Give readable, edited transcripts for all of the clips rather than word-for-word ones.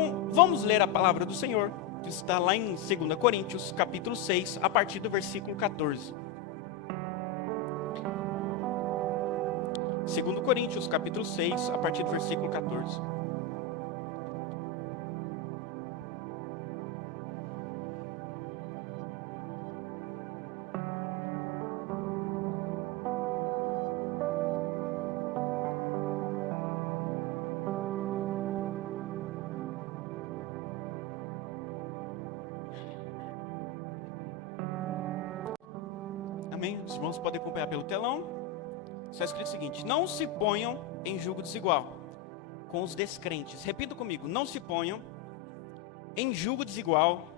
Então, vamos ler a palavra do Senhor, que está lá em 2 Coríntios, capítulo 6, a partir do versículo 14. 2 Coríntios, capítulo 6, a partir do versículo 14. Amém? Os irmãos podem acompanhar pelo telão. Está escrito o seguinte: não se ponham em julgo desigual com os descrentes. Repita comigo: não se ponham em julgo desigual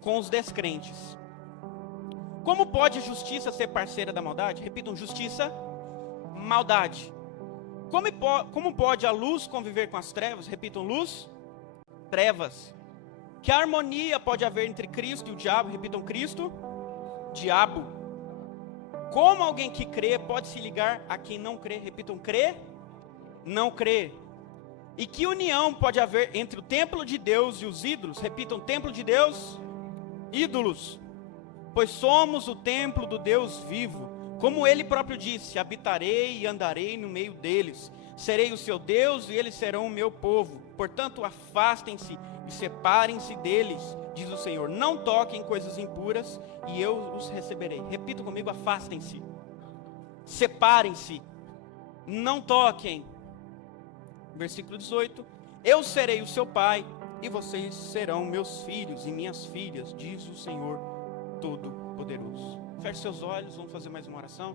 com os descrentes. Como pode a justiça ser parceira da maldade? Repitam: justiça, maldade. Como pode a luz conviver com as trevas? Repitam: luz, trevas. Que harmonia pode haver entre Cristo e o diabo? Repitam: Cristo, diabo. Como alguém que crê pode se ligar a quem não crê? Repitam: crê, não crê. E que união pode haver entre o templo de Deus e os ídolos? Repitam: templo de Deus, ídolos. Pois somos o templo do Deus vivo. Como ele próprio disse: habitarei e andarei no meio deles. Serei o seu Deus e eles serão o meu povo. Portanto, afastem-se e separem-se deles, diz o Senhor. Não toquem coisas impuras e eu os receberei. Repita comigo: afastem-se, separem-se, não toquem. Versículo 18: eu serei o seu pai e vocês serão meus filhos e minhas filhas, diz o Senhor Todo-Poderoso. Feche seus olhos, vamos fazer mais uma oração.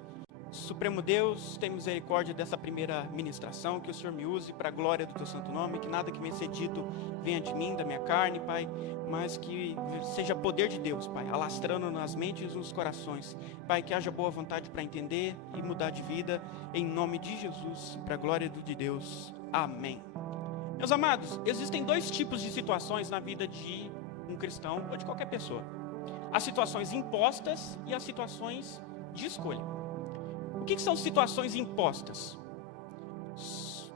Supremo Deus, tem misericórdia dessa primeira ministração, que o Senhor me use para a glória do teu santo nome, que nada que venha ser dito venha de mim, da minha carne, Pai, mas que seja poder de Deus, Pai, alastrando nas mentes e nos corações, Pai, que haja boa vontade para entender e mudar de vida, em nome de Jesus, para a glória de Deus, amém. Meus amados, existem dois tipos de situações na vida de um cristão ou de qualquer pessoa: as situações impostas e as situações de escolha. O que são situações impostas?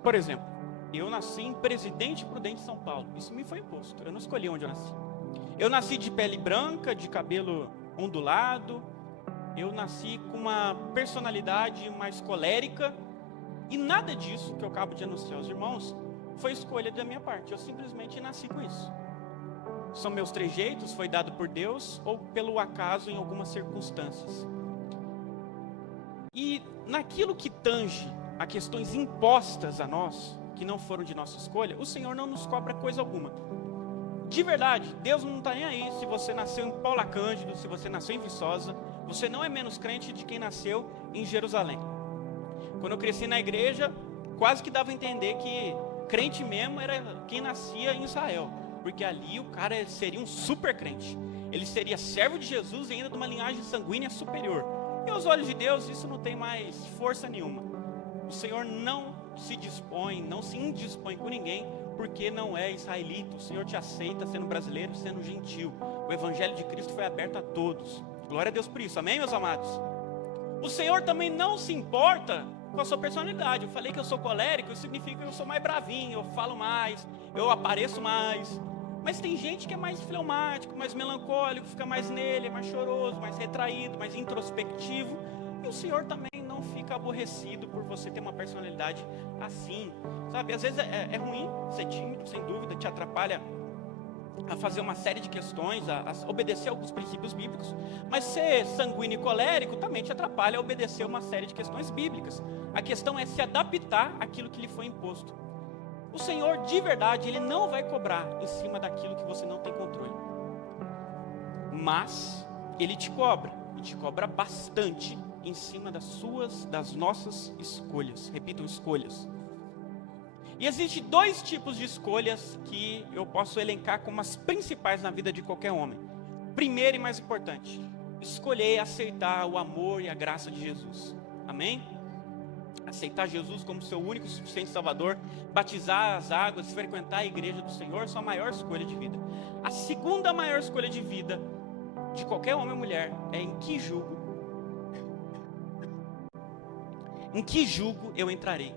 Por exemplo, eu nasci em Presidente Prudente, São Paulo. Isso me foi imposto, eu não escolhi onde eu nasci. Eu nasci de pele branca, de cabelo ondulado. Eu nasci com uma personalidade mais colérica. E nada disso que eu acabo de anunciar aos irmãos foi escolha da minha parte. Eu simplesmente nasci com isso. São meus trejeitos, foi dado por Deus ou pelo acaso em algumas circunstâncias. E naquilo que tange a questões impostas a nós, que não foram de nossa escolha, o Senhor não nos cobra coisa alguma. De verdade, Deus não está nem aí se você nasceu em Paula Cândido, se você nasceu em Viçosa. Você não é menos crente de quem nasceu em Jerusalém. Quando eu cresci na igreja, quase que dava a entender que crente mesmo era quem nascia em Israel, porque ali o cara seria um super crente. Ele seria servo de Jesus e ainda de uma linhagem sanguínea superior. E aos olhos de Deus isso não tem mais força nenhuma. O Senhor não se dispõe, não se indispõe com ninguém, porque não é israelita. O Senhor te aceita sendo brasileiro, sendo gentil. O evangelho de Cristo foi aberto a todos. Glória a Deus por isso, amém, meus amados? O Senhor também não se importa com a sua personalidade. Eu falei que eu sou colérico, isso significa que eu sou mais bravinho, eu falo mais, eu apareço mais. Mas tem gente que é mais fleumático, mais melancólico, fica mais nele, é mais choroso, mais retraído, mais introspectivo. E o Senhor também não fica aborrecido por você ter uma personalidade assim, sabe? Às vezes é ruim ser tímido, sem dúvida, te atrapalha a fazer uma série de questões, a obedecer alguns princípios bíblicos. Mas ser sanguíneo e colérico também te atrapalha a obedecer uma série de questões bíblicas. A questão é se adaptar àquilo que lhe foi imposto. O Senhor, de verdade, Ele não vai cobrar em cima daquilo que você não tem controle. Mas Ele te cobra, e te cobra bastante em cima das nossas escolhas. Repitam: escolhas. E existem dois tipos de escolhas que eu posso elencar como as principais na vida de qualquer homem. Primeiro e mais importante: escolher aceitar o amor e a graça de Jesus. Amém? Aceitar Jesus como seu único e suficiente Salvador, batizar as águas, frequentar a igreja do Senhor, sua maior escolha de vida. A segunda maior escolha de vida de qualquer homem ou mulher é em que jugo eu entrarei.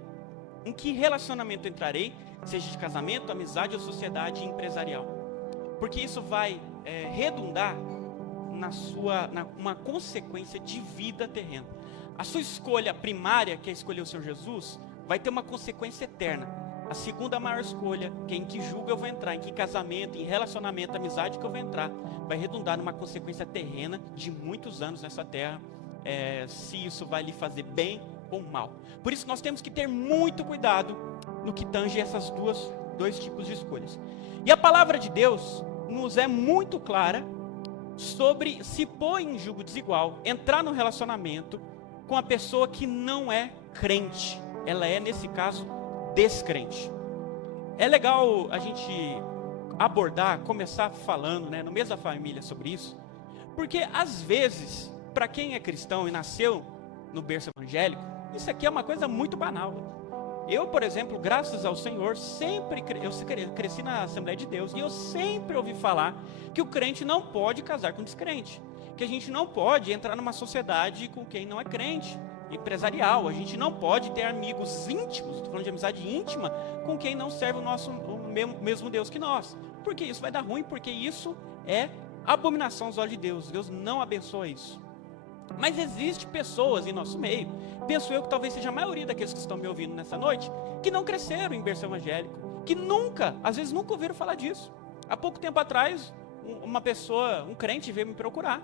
em que relacionamento entrarei, seja de casamento, amizade ou sociedade empresarial. Porque isso vai redundar uma consequência de vida terrena. A sua escolha primária, que é escolher o Senhor Jesus, vai ter uma consequência eterna. A segunda maior escolha, que é em que julgo eu vou entrar, em que casamento, em relacionamento, amizade que eu vou entrar, vai redundar numa consequência terrena de muitos anos nessa terra, se isso vai lhe fazer bem ou mal. Por isso nós temos que ter muito cuidado no que tange essas dois tipos de escolhas. E a palavra de Deus nos é muito clara sobre se pôr em julgo desigual, entrar no relacionamento com a pessoa que não é crente. Ela é, nesse caso, descrente. É legal a gente abordar, começar falando, no mês da família sobre isso, porque às vezes, para quem é cristão e nasceu no berço evangélico, isso aqui é uma coisa muito banal. Eu, por exemplo, graças ao Senhor, eu cresci na Assembleia de Deus e eu sempre ouvi falar que o crente não pode casar com descrente, que a gente não pode entrar numa sociedade com quem não é crente, empresarial, a gente não pode ter amigos íntimos, estou falando de amizade íntima, com quem não serve o mesmo Deus que nós, porque isso vai dar ruim, porque isso é abominação aos olhos de Deus. Deus não abençoa isso. Mas existe pessoas em nosso meio, penso eu que talvez seja a maioria daqueles que estão me ouvindo nessa noite, que não cresceram em berço evangélico, que às vezes nunca ouviram falar disso. Há pouco tempo atrás, um crente veio me procurar,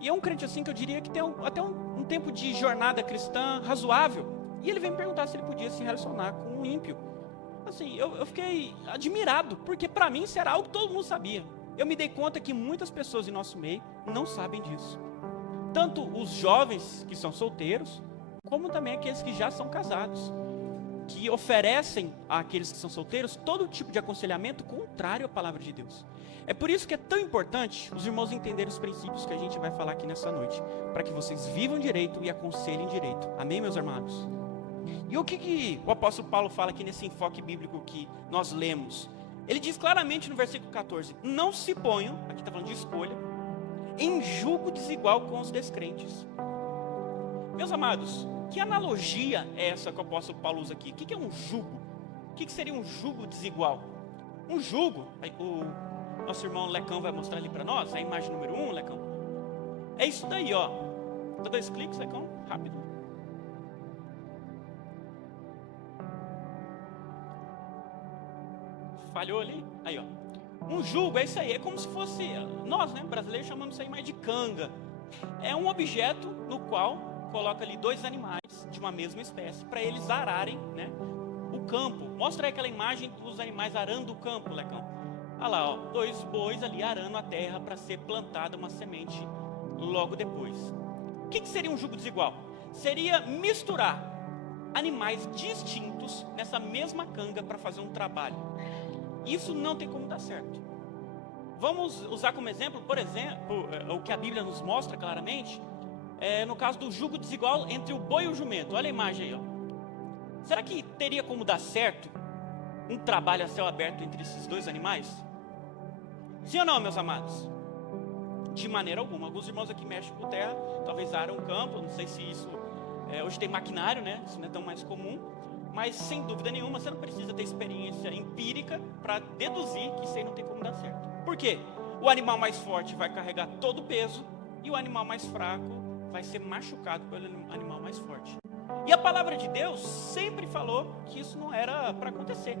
e é um crente assim que eu diria que tem até um tempo de jornada cristã razoável, e ele veio me perguntar se ele podia se relacionar com um ímpio. Assim, eu fiquei admirado, porque para mim isso era algo que todo mundo sabia. Eu me dei conta que muitas pessoas em nosso meio não sabem disso. Tanto os jovens que são solteiros, como também aqueles que já são casados, que oferecem àqueles que são solteiros todo tipo de aconselhamento contrário à palavra de Deus. É por isso que é tão importante os irmãos entenderem os princípios que a gente vai falar aqui nessa noite, para que vocês vivam direito e aconselhem direito. Amém, meus irmãos? E o que o apóstolo Paulo fala aqui nesse enfoque bíblico que nós lemos? Ele diz claramente no versículo 14, não se ponham, aqui está falando de escolha, em julgo desigual com os descrentes. Meus amados, que analogia é essa que o apóstolo Paulo usa aqui? O que é um jugo? O que seria um jugo desigual? Um jugo, o nosso irmão Lecão vai mostrar ali para nós, a imagem número 1, Lecão. É isso daí, ó. Dá 2 cliques, Lecão, rápido. Falhou ali? Aí, ó. Um jugo é isso aí, é como se fosse, nós, brasileiros chamamos isso aí mais de canga. É um objeto no qual coloca ali 2 animais de uma mesma espécie, para eles ararem, o campo. Mostra aí aquela imagem dos animais arando o campo, Lecão. Olha lá, ó, 2 bois ali arando a terra para ser plantada uma semente logo depois. O que seria um jugo desigual? Seria misturar animais distintos nessa mesma canga para fazer um trabalho. Isso não tem como dar certo. Vamos usar como exemplo, por exemplo, o que a Bíblia nos mostra claramente, no caso do jugo desigual entre o boi e o jumento. Olha a imagem aí, ó. Será que teria como dar certo um trabalho a céu aberto entre esses 2 animais? Sim ou não, meus amados? De maneira alguma. Alguns irmãos aqui mexem com terra, talvez aram o campo, não sei se isso... hoje tem maquinário, isso não é tão mais comum. Mas, sem dúvida nenhuma, você não precisa ter experiência empírica para deduzir que isso aí não tem como dar certo. Por quê? O animal mais forte vai carregar todo o peso e o animal mais fraco vai ser machucado pelo animal mais forte. E a palavra de Deus sempre falou que isso não era para acontecer,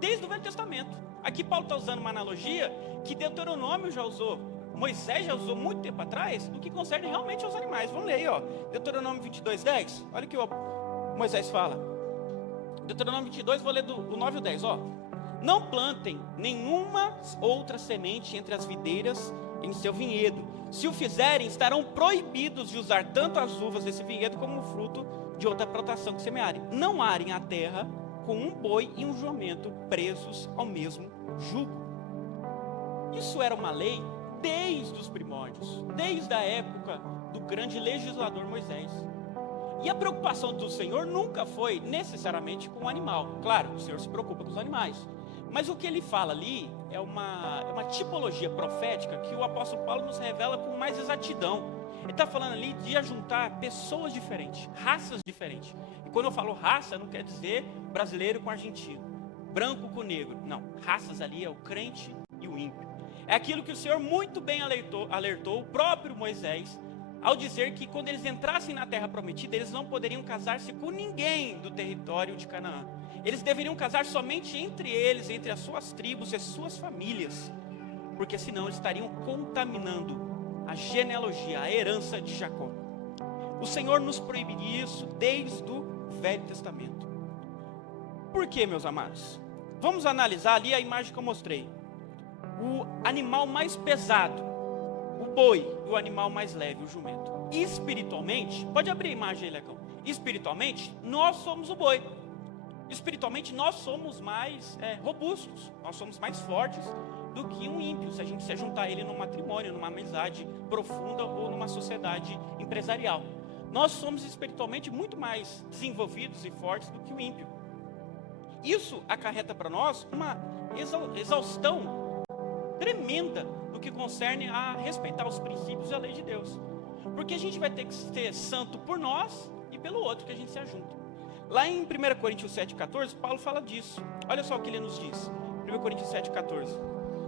desde o Velho Testamento. Aqui Paulo está usando uma analogia que Deuteronômio já usou, Moisés já usou muito tempo atrás, no que concerne realmente aos animais. Vamos ler aí, ó. Deuteronômio 22:10. Olha o que o Moisés fala. Deuteronômio 22, vou ler do 9 ao 10, ó. Não plantem nenhuma outra semente entre as videiras em seu vinhedo. Se o fizerem, estarão proibidos de usar tanto as uvas desse vinhedo como o fruto de outra plantação que semearem. Não arem a terra com um boi e um jumento presos ao mesmo jugo. Isso era uma lei desde os primórdios, desde a época do grande legislador Moisés. E a preocupação do Senhor nunca foi necessariamente com o animal. Claro, o Senhor se preocupa com os animais. Mas o que ele fala ali é uma tipologia profética que o apóstolo Paulo nos revela com mais exatidão. Ele está falando ali de ajuntar pessoas diferentes, raças diferentes. E quando eu falo raça, não quer dizer brasileiro com argentino, branco com negro. Não, raças ali é o crente e o ímpio. É aquilo que o Senhor muito bem alertou o próprio Moisés, ao dizer que quando eles entrassem na terra prometida, eles não poderiam casar-se com ninguém do território de Canaã. Eles deveriam casar somente entre eles, entre as suas tribos e as suas famílias, porque senão eles estariam contaminando a genealogia, a herança de Jacó. O Senhor nos proibiria isso desde o Velho Testamento. Por quê, meus amados? Vamos analisar ali a imagem que eu mostrei. O animal mais pesado, o boi, e o animal mais leve, o jumento. Espiritualmente, pode abrir a imagem aí, Lecão. Espiritualmente, nós somos o boi. Espiritualmente, nós somos mais robustos, nós somos mais fortes do que um ímpio, se a gente se juntar ele num matrimônio, numa amizade profunda ou numa sociedade empresarial. Nós somos espiritualmente muito mais desenvolvidos e fortes do que o ímpio. Isso acarreta para nós uma exaustão tremenda no que concerne a respeitar os princípios e a lei de Deus. Porque a gente vai ter que ser santo por nós e pelo outro que a gente se ajunta. Lá em 1 Coríntios 7,14, Paulo fala disso. Olha só o que ele nos diz. 1 Coríntios 7,14.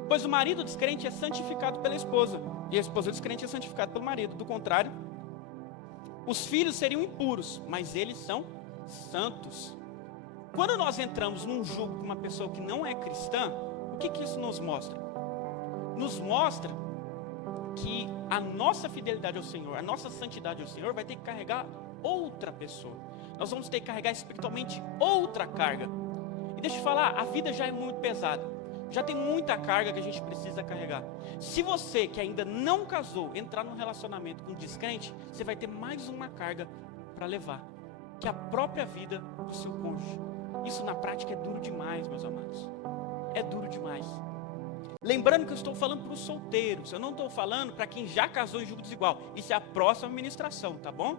Pois o marido descrente é santificado pela esposa, e a esposa descrente é santificada pelo marido. Do contrário, os filhos seriam impuros, mas eles são santos. Quando nós entramos num jugo com uma pessoa que não é cristã, o que isso nos mostra? Nos mostra que a nossa fidelidade ao Senhor, a nossa santidade ao Senhor vai ter que carregar outra pessoa. Nós vamos ter que carregar espiritualmente outra carga. E deixa eu falar, a vida já é muito pesada. Já tem muita carga que a gente precisa carregar. Se você que ainda não casou entrar num relacionamento com um descrente, você vai ter mais uma carga para levar, que é a própria vida do seu cônjuge. Isso na prática é duro demais, meus amados. É duro demais. Lembrando que eu estou falando para os solteiros, eu não estou falando para quem já casou em julgo desigual. Isso é a próxima ministração, tá bom?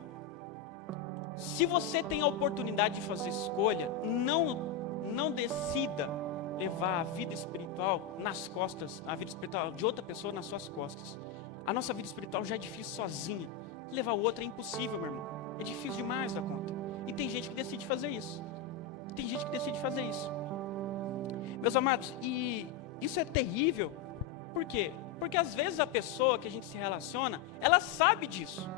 Se você tem a oportunidade de fazer escolha, não decida levar a vida espiritual nas costas, a vida espiritual de outra pessoa nas suas costas. A nossa vida espiritual já é difícil sozinha. Levar o outro é impossível, meu irmão. É difícil demais da conta. E tem gente que decide fazer isso. Meus amados, e isso é terrível. Por quê? Porque às vezes a pessoa que a gente se relaciona, ela sabe disso.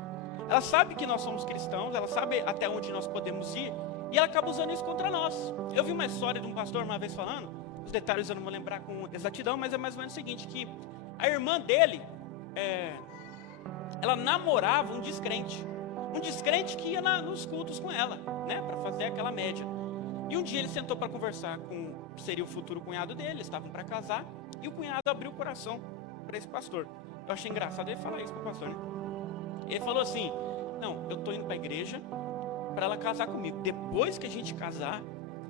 Ela sabe que nós somos cristãos, ela sabe até onde nós podemos ir, e ela acaba usando isso contra nós. Eu vi uma história de um pastor uma vez falando, os detalhes eu não vou lembrar com exatidão, mas é mais ou menos o seguinte, que a irmã dele, ela namorava um descrente que ia nos cultos com ela, né, para fazer aquela média. E um dia ele sentou para conversar com o que seria o futuro cunhado dele, eles estavam para casar, e o cunhado abriu o coração para esse pastor. Eu achei engraçado ele falar isso para o pastor, né? Ele falou assim, não, eu estou indo para a igreja para ela casar comigo. Depois que a gente casar,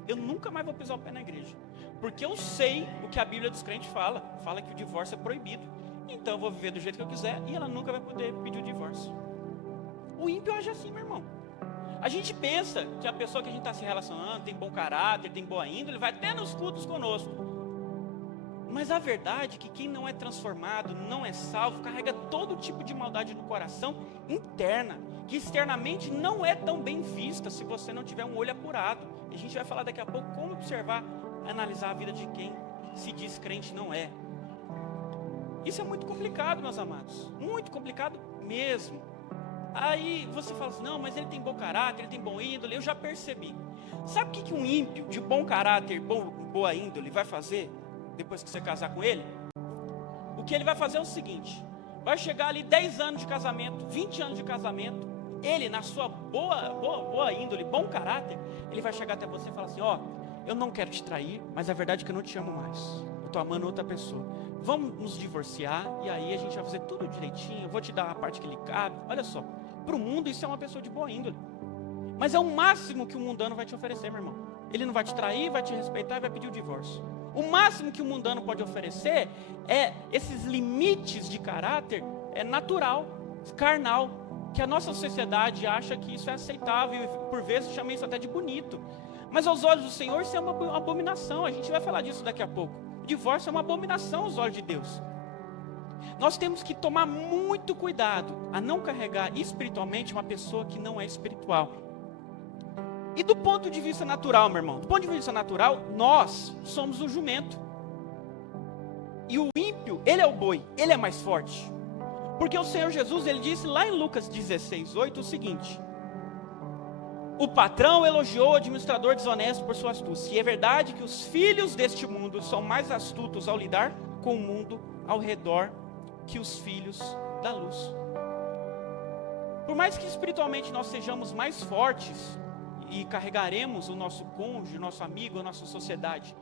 eu nunca mais vou pisar o pé na igreja. Porque eu sei o que a Bíblia dos crentes fala. Fala que o divórcio é proibido. Então eu vou viver do jeito que eu quiser e ela nunca vai poder pedir o divórcio. O ímpio age assim, meu irmão. A gente pensa que a pessoa que a gente está se relacionando tem bom caráter, tem boa índole, vai até nos cultos conosco. Mas a verdade é que quem não é transformado, não é salvo, carrega todo tipo de maldade no coração interna, que externamente não é tão bem vista se você não tiver um olho apurado. E a gente vai falar daqui a pouco como observar, analisar a vida de quem se diz crente não é. Isso é muito complicado, meus amados, muito complicado mesmo. Aí você fala assim, não, mas ele tem bom caráter, ele tem bom índole, eu já percebi. Sabe o que um ímpio de bom caráter, boa índole vai fazer? Depois que você casar com ele, o que ele vai fazer é o seguinte, vai chegar ali 10 anos de casamento, 20 anos de casamento, ele na sua boa índole, bom caráter, ele vai chegar até você e falar assim, ó, eu não quero te trair, mas a verdade é que eu não te amo mais, eu estou amando outra pessoa, vamos nos divorciar, e aí a gente vai fazer tudo direitinho, eu vou te dar a parte que lhe cabe. Olha só, para o mundo isso é uma pessoa de boa índole, mas é o máximo que o mundano vai te oferecer, meu irmão. Ele não vai te trair, vai te respeitar e vai pedir o divórcio. O máximo que o mundano pode oferecer é esses limites de caráter natural, carnal, que a nossa sociedade acha que isso é aceitável e por vezes chama isso até de bonito. Mas aos olhos do Senhor isso é uma abominação, a gente vai falar disso daqui a pouco. O divórcio é uma abominação aos olhos de Deus. Nós temos que tomar muito cuidado a não carregar espiritualmente uma pessoa que não é espiritual. E do ponto de vista natural, meu irmão, do ponto de vista natural, nós somos o jumento. E o ímpio, ele é o boi, ele é mais forte. Porque o Senhor Jesus, ele disse lá em Lucas 16:8 o seguinte: o patrão elogiou o administrador desonesto por sua astúcia. E é verdade que os filhos deste mundo são mais astutos ao lidar com o mundo ao redor que os filhos da luz. Por mais que espiritualmente nós sejamos mais fortes e carregaremos o nosso cônjuge, o nosso amigo, a nossa sociedade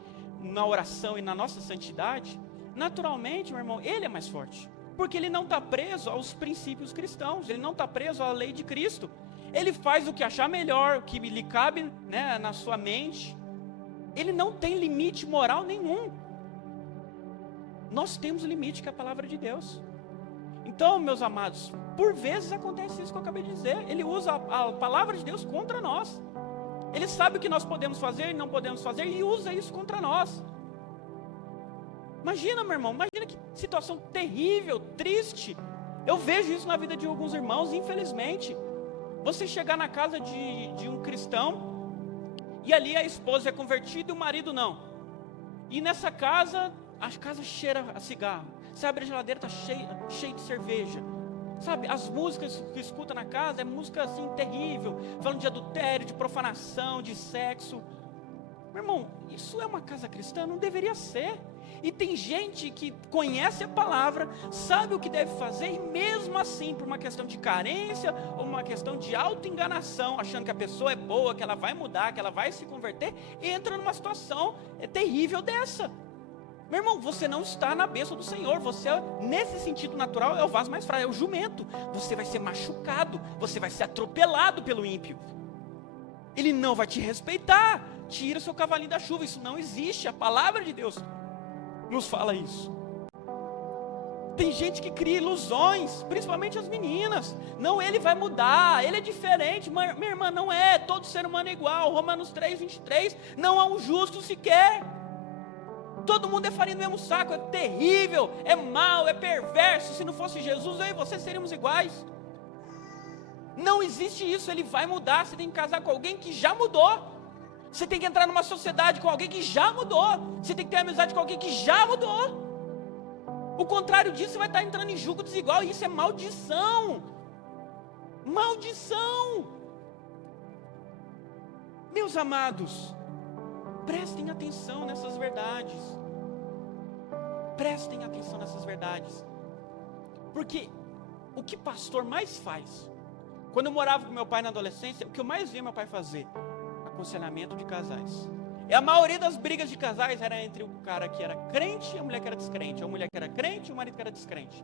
na oração e na nossa santidade, naturalmente, meu irmão, ele é mais forte. Porque ele não está preso aos princípios cristãos, ele não está preso à lei de Cristo. Ele faz o que achar melhor, o que lhe cabe, né, na sua mente. Ele não tem limite moral nenhum. Nós temos limite, que é a palavra de Deus. Então, meus amados, por vezes acontece isso que eu acabei de dizer. Ele usa a palavra de Deus contra nós. Ele sabe o que nós podemos fazer e não podemos fazer e usa isso contra nós. Imagina, meu irmão, imagina que situação terrível, triste. Eu vejo isso na vida de alguns irmãos, infelizmente. Você chegar na casa de um cristão e ali a esposa é convertida e o marido não. E nessa casa, a casa cheira a cigarro. Você abre a geladeira, está cheia de cerveja. Sabe, as músicas que escuta na casa é música assim terrível, falando de adultério, de profanação, de sexo. Meu irmão, isso é uma casa cristã? Não deveria ser. E tem gente que conhece a palavra, sabe o que deve fazer, e mesmo assim, por uma questão de carência, ou uma questão de autoenganação, achando que a pessoa é boa, que ela vai mudar, que ela vai se converter, entra numa situação terrível dessa. Meu irmão, você não está na bênção do Senhor, você, nesse sentido natural, é o vaso mais frágil, é o jumento. Você vai ser machucado, você vai ser atropelado pelo ímpio. Ele não vai te respeitar. Tira o seu cavalinho da chuva, isso não existe, a palavra de Deus nos fala isso. Tem gente que cria ilusões, principalmente as meninas. Não, ele vai mudar, ele é diferente. Minha irmã, não é, todo ser humano é igual. Romanos 3:23, não há um justo sequer. Todo mundo é farinha do mesmo saco, é terrível, é mau, é perverso. Se não fosse Jesus, eu e você seríamos iguais. Não existe isso, ele vai mudar. Você tem que casar com alguém que já mudou. Você tem que entrar numa sociedade com alguém que já mudou. Você tem que ter amizade com alguém que já mudou. O contrário disso, você vai estar entrando em julgo desigual. E isso é maldição. Maldição. Meus amados, prestem atenção nessas verdades. Prestem atenção nessas verdades. Porque o que pastor mais faz? Quando eu morava com meu pai na adolescência, o que eu mais via meu pai fazer? Aconselhamento de casais. E a maioria das brigas de casais era entre o cara que era crente e a mulher que era descrente. A mulher que era crente e o marido que era descrente.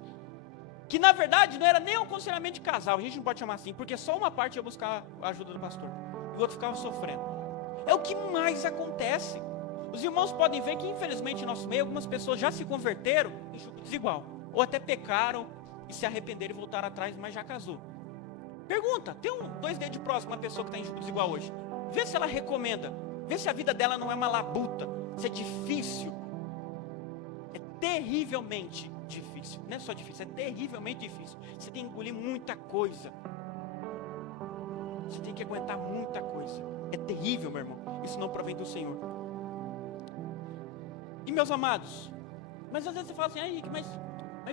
Que na verdade não era nem um aconselhamento de casal, a gente não pode chamar assim, porque só uma parte ia buscar a ajuda do pastor e o outro ficava sofrendo. É o que mais acontece. Os irmãos podem ver que infelizmente em nosso meio algumas pessoas já se converteram em julgo desigual, ou até pecaram e se arrependeram e voltaram atrás, mas já casou. Pergunta, tem dois dedos de próximo uma pessoa que está em julgo desigual hoje. Vê se ela recomenda. Vê se a vida dela não é uma labuta. Se é difícil. É terrivelmente difícil. Não é só difícil, é terrivelmente difícil. Você tem que engolir muita coisa. Você tem que aguentar muita coisa. É terrível, meu irmão. Isso não provém do Senhor. E meus amados, mas às vezes você fala assim, mas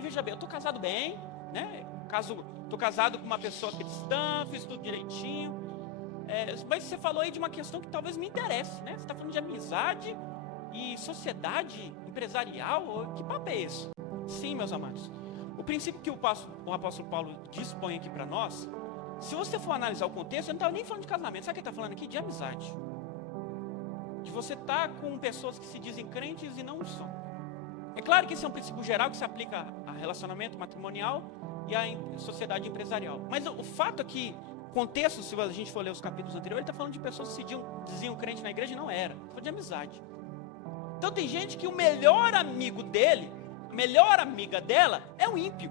veja bem, eu estou casado bem, né? Estou casado com uma pessoa cristã, fiz tudo direitinho. Mas você falou aí de uma questão que talvez me interesse, né? Você está falando de amizade e sociedade empresarial, que papo é esse? Sim, meus amados. O princípio que o apóstolo Paulo dispõe aqui para nós, se você for analisar o contexto, eu não estava nem falando de casamento, sabe o que ele está falando aqui? De amizade. De você estar com pessoas que se dizem crentes e não o são. É claro que esse é um princípio geral que se aplica a relacionamento matrimonial e à sociedade empresarial. Mas o fato é que contexto, se a gente for ler os capítulos anteriores, ele está falando de pessoas que se diziam crente na igreja e não era. Está falando de amizade. Então tem gente que o melhor amigo dele, a melhor amiga dela, é um ímpio.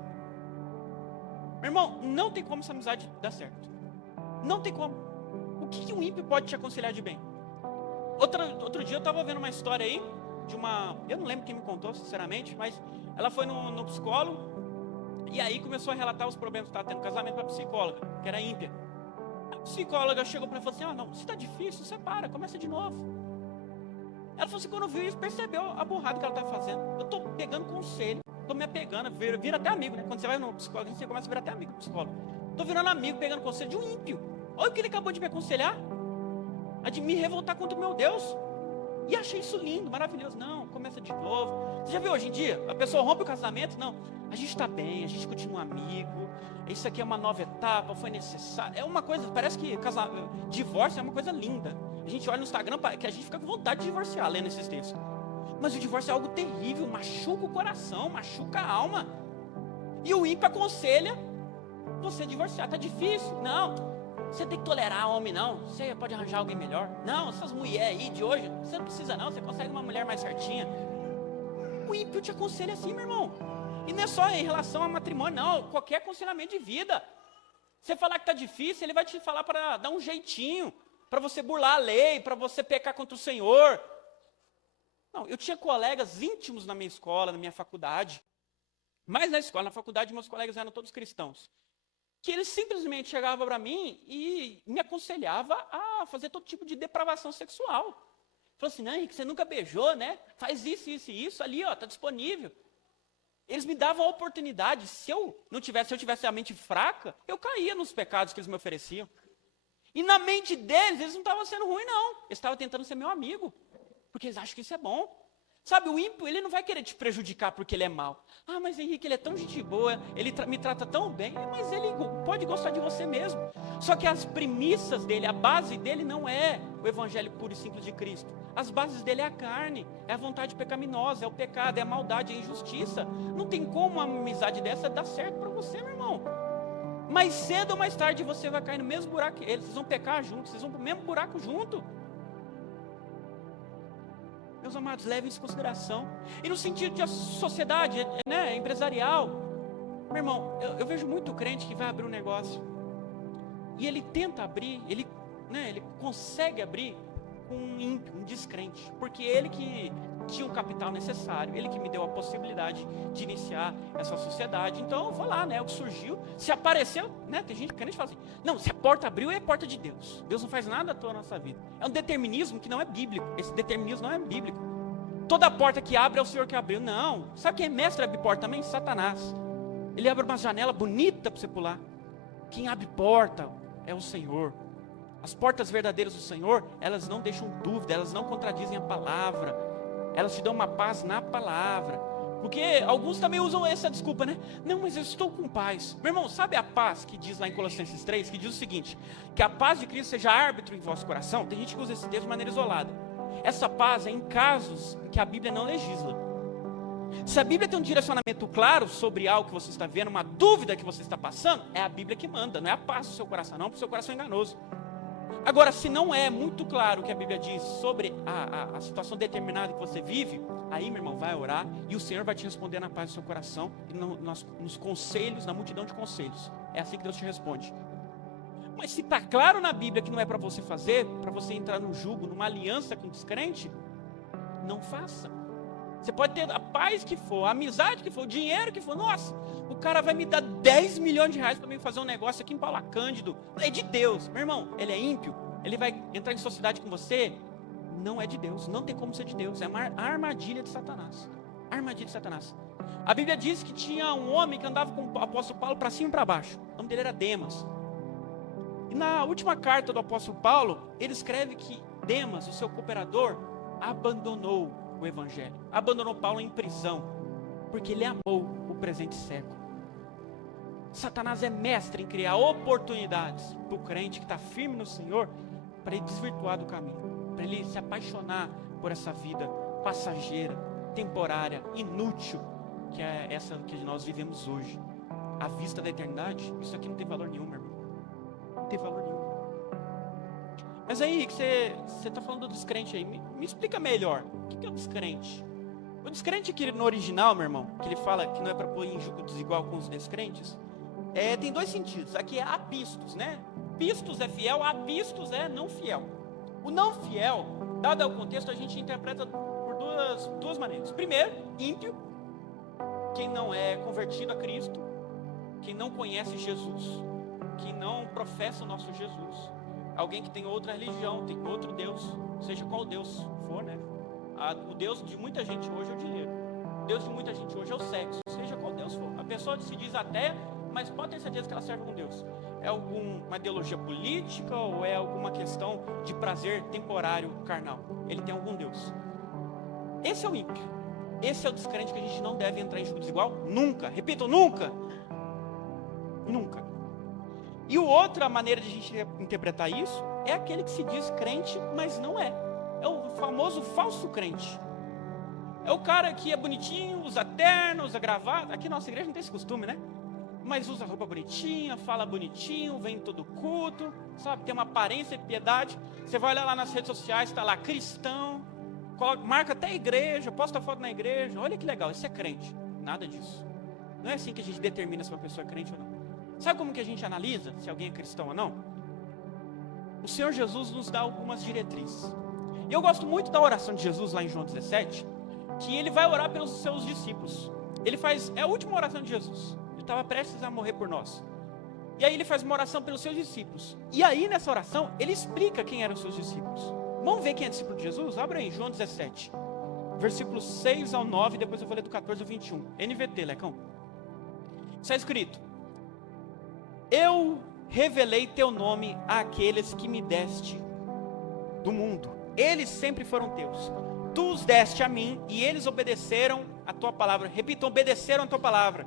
Meu irmão, não tem como essa amizade dar certo. Não tem como. O que um ímpio pode te aconselhar de bem? Outro dia eu estava vendo uma história aí, de uma... Eu não lembro quem me contou, sinceramente, mas ela foi no psicólogo, E aí começou a relatar os problemas que estava tendo no casamento para a psicóloga, que era ímpia. A psicóloga chegou para ela e falou assim, não, se está difícil, separa, começa de novo. Ela falou assim, quando viu isso, percebeu a burrada que ela estava fazendo. Eu estou pegando conselho, estou me apegando, vira até amigo, né? Quando você vai no psicólogo, você começa a virar até amigo do psicólogo. Estou virando amigo, pegando conselho de um ímpio. Olha o que ele acabou de me aconselhar. A de me revoltar contra o meu Deus. E achei isso lindo, maravilhoso. Não, começa de novo. Você já viu hoje em dia? A pessoa rompe o casamento? Não, a gente está bem, a gente continua amigo. Isso aqui é uma nova etapa, foi necessário. É uma coisa, parece que divórcio é uma coisa linda. A gente olha no Instagram que a gente fica com vontade de divorciar lendo esses textos. Mas o divórcio é algo terrível, machuca o coração, machuca a alma. E o ímpio aconselha você divorciar. Está difícil? Não. Você tem que tolerar homem, não. Você pode arranjar alguém melhor. Não, essas mulheres aí de hoje, você não precisa não, você consegue uma mulher mais certinha. O ímpio te aconselha assim, meu irmão. E não é só em relação a matrimônio, não. Qualquer aconselhamento de vida. Você falar que está difícil, ele vai te falar para dar um jeitinho, para você burlar a lei, para você pecar contra o Senhor. Não, eu tinha colegas íntimos na minha escola, na minha faculdade. Mas na escola, na faculdade, meus colegas eram todos cristãos. Que eles simplesmente chegavam para mim e me aconselhavam a fazer todo tipo de depravação sexual. Falou assim, não, Henrique, você nunca beijou, né? Faz isso, isso e isso ali, ó, está disponível. Eles me davam a oportunidade. Se eu tivesse a mente fraca, eu caía nos pecados que eles me ofereciam. E na mente deles, eles não estavam sendo ruins, não. Eles estavam tentando ser meu amigo. Porque eles acham que isso é bom. Sabe, o ímpio, ele não vai querer te prejudicar porque ele é mau. Ah, mas Henrique, ele é tão gente boa, ele me trata tão bem. Mas ele pode gostar de você mesmo. Só que as premissas dele, a base dele não é o evangelho puro e simples de Cristo. As bases dele é a carne, é a vontade pecaminosa, é o pecado, é a maldade, é a injustiça. Não tem como uma amizade dessa dar certo para você, meu irmão. Mais cedo ou mais tarde você vai cair no mesmo buraco que eles. Vocês vão pecar juntos, vocês vão pro mesmo buraco junto. Meus amados, levem isso em consideração. E no sentido de sociedade, né, empresarial. Meu irmão, eu vejo muito crente que vai abrir um negócio. E ele tenta abrir, ele consegue abrir com um ímpio, um descrente. Porque ele que tinha o capital necessário, ele que me deu a possibilidade de iniciar essa sociedade. Então eu vou lá, né, o que surgiu, se apareceu, né, tem gente que fala assim, não, se a porta abriu é a porta de Deus. Deus não faz nada à toa na nossa vida. É um determinismo que não é bíblico. Esse determinismo não é bíblico. Toda porta que abre é o Senhor que abriu. Não. Sabe quem é mestre abre porta também? Satanás. Ele abre uma janela bonita para você pular. Quem abre porta é o Senhor. As portas verdadeiras do Senhor, elas não deixam dúvida, elas não contradizem a palavra. Elas te dão uma paz na palavra. Porque alguns também usam essa desculpa, né? Não, mas eu estou com paz. Meu irmão, sabe a paz que diz lá em Colossenses 3? Que diz o seguinte, que a paz de Cristo seja árbitro em vosso coração. Tem gente que usa esse texto de maneira isolada. Essa paz é em casos em que a Bíblia não legisla. Se a Bíblia tem um direcionamento claro sobre algo que você está vendo, uma dúvida que você está passando, é a Bíblia que manda, não é a paz do seu coração, não, porque o seu coração é enganoso. Agora, se não é muito claro o que a Bíblia diz sobre a situação determinada que você vive, aí, meu irmão, vai orar e o Senhor vai te responder na paz do seu coração e nos conselhos, na multidão de conselhos. É assim que Deus te responde. Mas se está claro na Bíblia que não é para você fazer, para você entrar no jugo, numa aliança com o descrente, não faça. Você pode ter a paz que for, a amizade que for, o dinheiro que for. Nossa, o cara vai me dar 10 milhões de reais para mim fazer um negócio aqui em Paula Cândido. É de Deus. Meu irmão, ele é ímpio, ele vai entrar em sociedade com você. Não é de Deus, não tem como ser de Deus. É uma armadilha de Satanás. Armadilha de Satanás. A Bíblia diz que tinha um homem que andava com o apóstolo Paulo para cima e para baixo. O nome dele era Demas. E na última carta do apóstolo Paulo, ele escreve que Demas, o seu cooperador, abandonou o evangelho. Abandonou Paulo em prisão, porque ele amou o presente século. Satanás é mestre em criar oportunidades para o crente que está firme no Senhor, para ele desvirtuar do caminho, para ele se apaixonar por essa vida passageira, temporária, inútil, que é essa que nós vivemos hoje. À vista da eternidade, isso aqui não tem valor nenhum, meu irmão. Não tem valor nenhum. Mas aí, que você está falando do descrente aí, me explica melhor. O que é o descrente? O descrente aqui no original, meu irmão, que ele fala que não é para pôr em julgo desigual com os descrentes, tem dois sentidos. Aqui é apistos, né? Pistos é fiel, apistos é não fiel. O não fiel, dado o contexto, a gente interpreta por duas maneiras. Primeiro, ímpio, quem não é convertido a Cristo. quem não conhece Jesus, que não professa o nosso Jesus, alguém que tem outra religião, tem outro Deus, seja qual Deus for, né? O Deus de muita gente hoje é o dinheiro, o Deus de muita gente hoje é o sexo, seja qual Deus for. A pessoa se diz ateia, mas pode ter certeza que ela serve a um Deus. É alguma ideologia política ou é alguma questão de prazer temporário carnal? Ele tem algum Deus. Esse é o ímpio. Esse é o descrente que a gente não deve entrar em julgo desigual nunca. Repito, nunca. Nunca. E outra maneira de a gente interpretar isso é aquele que se diz crente, mas não é. É o famoso falso crente. É o cara que é bonitinho, usa terno, usa gravata. Aqui na nossa igreja não tem esse costume, né? Mas usa roupa bonitinha, fala bonitinho, vem em todo culto, sabe? Tem uma aparência de piedade. Você vai olhar lá nas redes sociais, está lá cristão, marca até a igreja, posta foto na igreja. Olha que legal, isso é crente. Nada disso. Não é assim que a gente determina se uma pessoa é crente ou não. Sabe como que a gente analisa se alguém é cristão ou não? O Senhor Jesus nos dá algumas diretrizes. E eu gosto muito da oração de Jesus lá em João 17, que ele vai orar pelos seus discípulos. É a última oração de Jesus. Ele estava prestes a morrer por nós. E aí ele faz uma oração pelos seus discípulos. E aí nessa oração, ele explica quem eram os seus discípulos. Vamos ver quem é discípulo de Jesus? Abra aí, João 17. Versículos 6 ao 9, depois eu vou ler do 14 ao 21. NVT, Lecão. Está escrito: eu revelei teu nome àqueles que me deste do mundo. Eles sempre foram teus. Tu os deste a mim e eles obedeceram a tua palavra. Repito, obedeceram a tua palavra.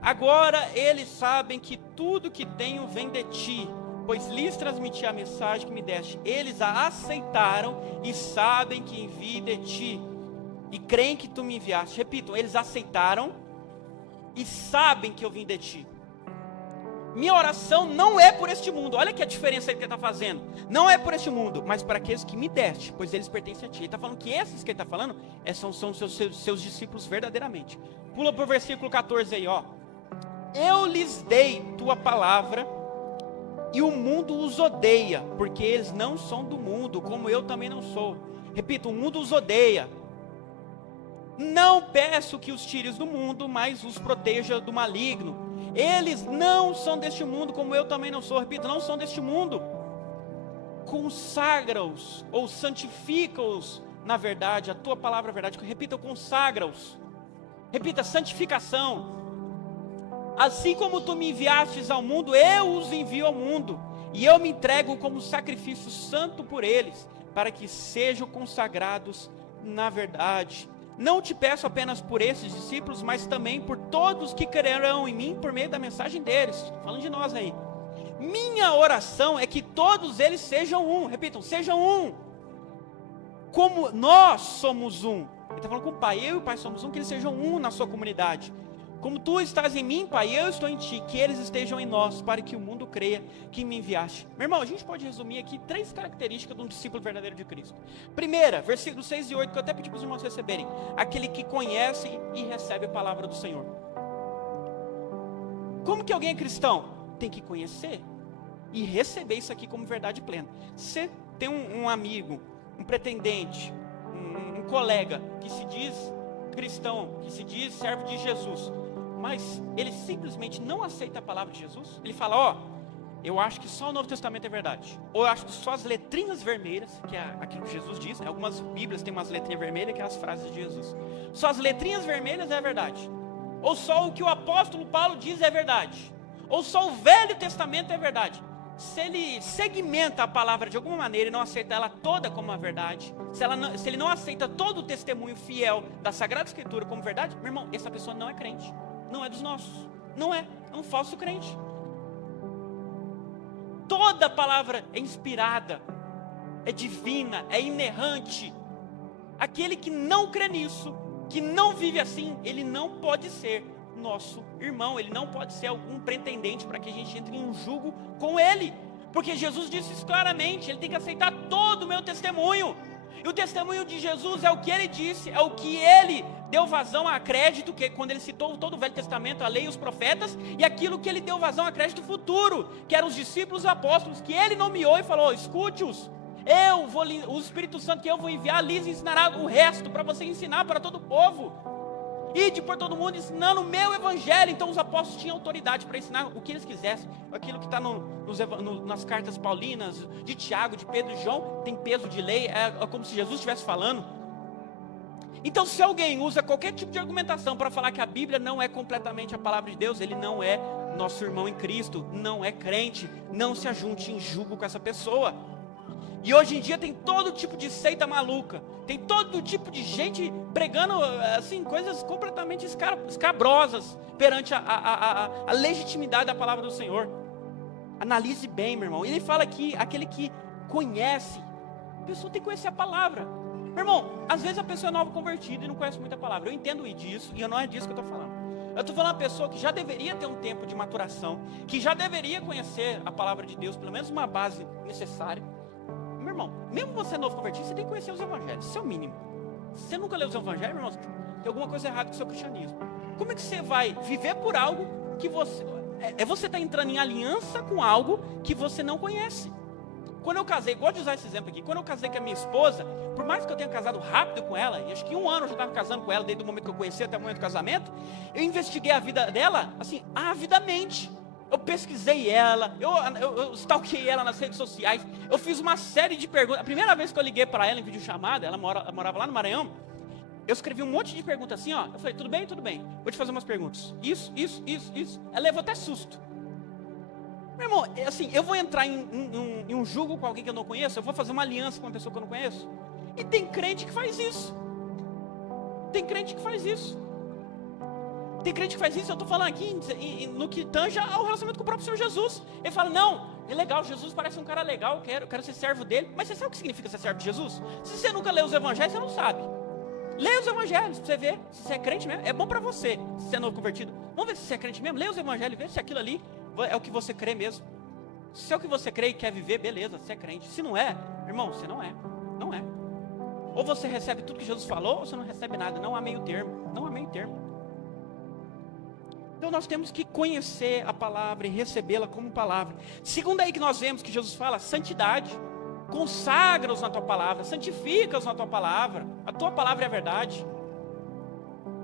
Agora eles sabem que tudo que tenho vem de ti, pois lhes transmiti a mensagem que me deste. Eles a aceitaram e sabem que enviei de ti, e creem que tu me enviaste. Repito, eles aceitaram e sabem que eu vim de ti. Minha oração não é por este mundo. Olha que a diferença que ele está fazendo. Não é por este mundo, mas para aqueles que me deste, pois eles pertencem a ti. Ele está falando que esses que ele está falando são seus discípulos verdadeiramente. Pula para o versículo 14 aí, ó. Eu lhes dei tua palavra e o mundo os odeia, porque eles não são do mundo, como eu também não sou. Repito, o mundo os odeia. Não peço que os tires do mundo, mas os proteja do maligno. Eles não são deste mundo, como eu também não sou. Repito, não são deste mundo. Consagra-os, ou santifica-os na verdade, a tua palavra é verdade. Repita, consagra-os. Repita, santificação. Assim como tu me enviastes ao mundo, eu os envio ao mundo. E eu me entrego como sacrifício santo por eles, para que sejam consagrados na verdade. Não te peço apenas por esses discípulos, mas também por todos que crerão em mim por meio da mensagem deles. Falando de nós aí. Minha oração é que todos eles sejam um. Repitam, sejam um. Como nós somos um. Ele está falando com o Pai. Eu e o Pai somos um, que eles sejam um na sua comunidade. Como tu estás em mim, Pai, eu estou em ti, que eles estejam em nós, para que o mundo creia que me enviaste. Meu irmão, a gente pode resumir aqui 3 características de um discípulo verdadeiro de Cristo. Primeira, versículos 6 e 8, que eu até pedi para os irmãos receberem. Aquele que conhece e recebe a palavra do Senhor. Como que alguém é cristão? Tem que conhecer e receber isso aqui como verdade plena. Você tem um amigo, um pretendente, um colega que se diz cristão, que se diz servo de Jesus, mas ele simplesmente não aceita a palavra de Jesus. Ele fala, ó, eu acho que só o Novo Testamento é verdade. Ou eu acho que só as letrinhas vermelhas, que é aquilo que Jesus diz, né? Algumas bíblias têm umas letrinhas vermelhas, que é as frases de Jesus. Só as letrinhas vermelhas é verdade. Ou só o que o apóstolo Paulo diz é verdade. Ou só o Velho Testamento é verdade. Se ele segmenta a palavra de alguma maneira e não aceita ela toda como uma verdade, se ele não aceita todo o testemunho fiel da Sagrada Escritura como verdade, meu irmão, essa pessoa não é crente. Não é dos nossos. Não é um falso crente. Toda palavra é inspirada, é divina, é inerrante. Aquele que não crê nisso, que não vive assim, ele não pode ser nosso irmão, ele não pode ser algum pretendente para que a gente entre em um jugo com ele, porque Jesus disse isso claramente, ele tem que aceitar todo o meu testemunho, e o testemunho de Jesus é o que ele disse, é o que ele deu vazão a crédito, que quando ele citou todo o Velho Testamento, a lei e os profetas, e aquilo que ele deu vazão a crédito futuro, que eram os discípulos e apóstolos, que ele nomeou e falou, escute-os, o Espírito Santo que eu vou enviar, lhes ensinará o resto, para você ensinar para todo o povo. Ide por todo mundo ensinando o meu evangelho. Então os apóstolos tinham autoridade para ensinar o que eles quisessem. Aquilo que está nas cartas paulinas, de Tiago, de Pedro e João, tem peso de lei, é como se Jesus estivesse falando. Então se alguém usa qualquer tipo de argumentação para falar que a Bíblia não é completamente a palavra de Deus, ele não é nosso irmão em Cristo, não é crente, não se ajunte em julgo com essa pessoa. E hoje em dia tem todo tipo de seita maluca, tem todo tipo de gente pregando assim, coisas completamente escabrosas perante a legitimidade da palavra do Senhor. Analise bem, meu irmão. Ele fala que aquele que conhece, a pessoa tem que conhecer a palavra. Meu irmão, às vezes a pessoa é nova convertida e não conhece muita palavra. Eu entendo disso e não é disso que eu estou falando. Eu estou falando uma pessoa que já deveria ter um tempo de maturação, que já deveria conhecer a palavra de Deus, pelo menos uma base necessária. Meu irmão, mesmo você novo convertido, você tem que conhecer os evangelhos, isso é o mínimo. Se você nunca leu os evangelhos, meu irmão, tem alguma coisa errada com o seu cristianismo. Como é que você vai viver por algo que você... você está entrando em aliança com algo que você não conhece. Quando eu casei, gosto de usar esse exemplo aqui, quando eu casei com a minha esposa, por mais que eu tenha casado rápido com ela, e acho que 1 ano eu já estava casando com ela, desde o momento que eu conheci até o momento do casamento, eu investiguei a vida dela, assim, avidamente. Eu pesquisei ela, eu stalkeei ela nas redes sociais, eu fiz uma série de perguntas. A primeira vez que eu liguei para ela em videochamada, ela morava lá no Maranhão, eu escrevi um monte de perguntas assim, ó. Eu falei, tudo bem, vou te fazer umas perguntas. Isso. Ela levou até susto. Meu irmão, assim, eu vou entrar em um julgo com alguém que eu não conheço, eu vou fazer uma aliança com uma pessoa que eu não conheço. E tem crente que faz isso. Tem crente que faz isso. Eu estou falando aqui no que tanja ao relacionamento com o próprio Senhor Jesus. Ele fala, não, é legal, Jesus parece um cara legal, eu quero ser servo dele. Mas você sabe o que significa ser servo de Jesus? Se você nunca leu os evangelhos, você não sabe. Leia os evangelhos, para você ver se você é crente mesmo. É bom para você, se você é novo convertido. Vamos ver se você é crente mesmo. Leia os evangelhos e vê se aquilo ali é o que você crê mesmo. Se é o que você crê e quer viver, beleza, você é crente. Se não é, irmão, você não é. Não é. Ou você recebe tudo que Jesus falou, ou você não recebe nada. Não há meio termo. Não há meio termo. Então nós temos que conhecer a palavra e recebê-la como palavra. Segundo aí que nós vemos que Jesus fala, santidade. Consagra-os na tua palavra, santifica-os na tua palavra. A tua palavra é a verdade.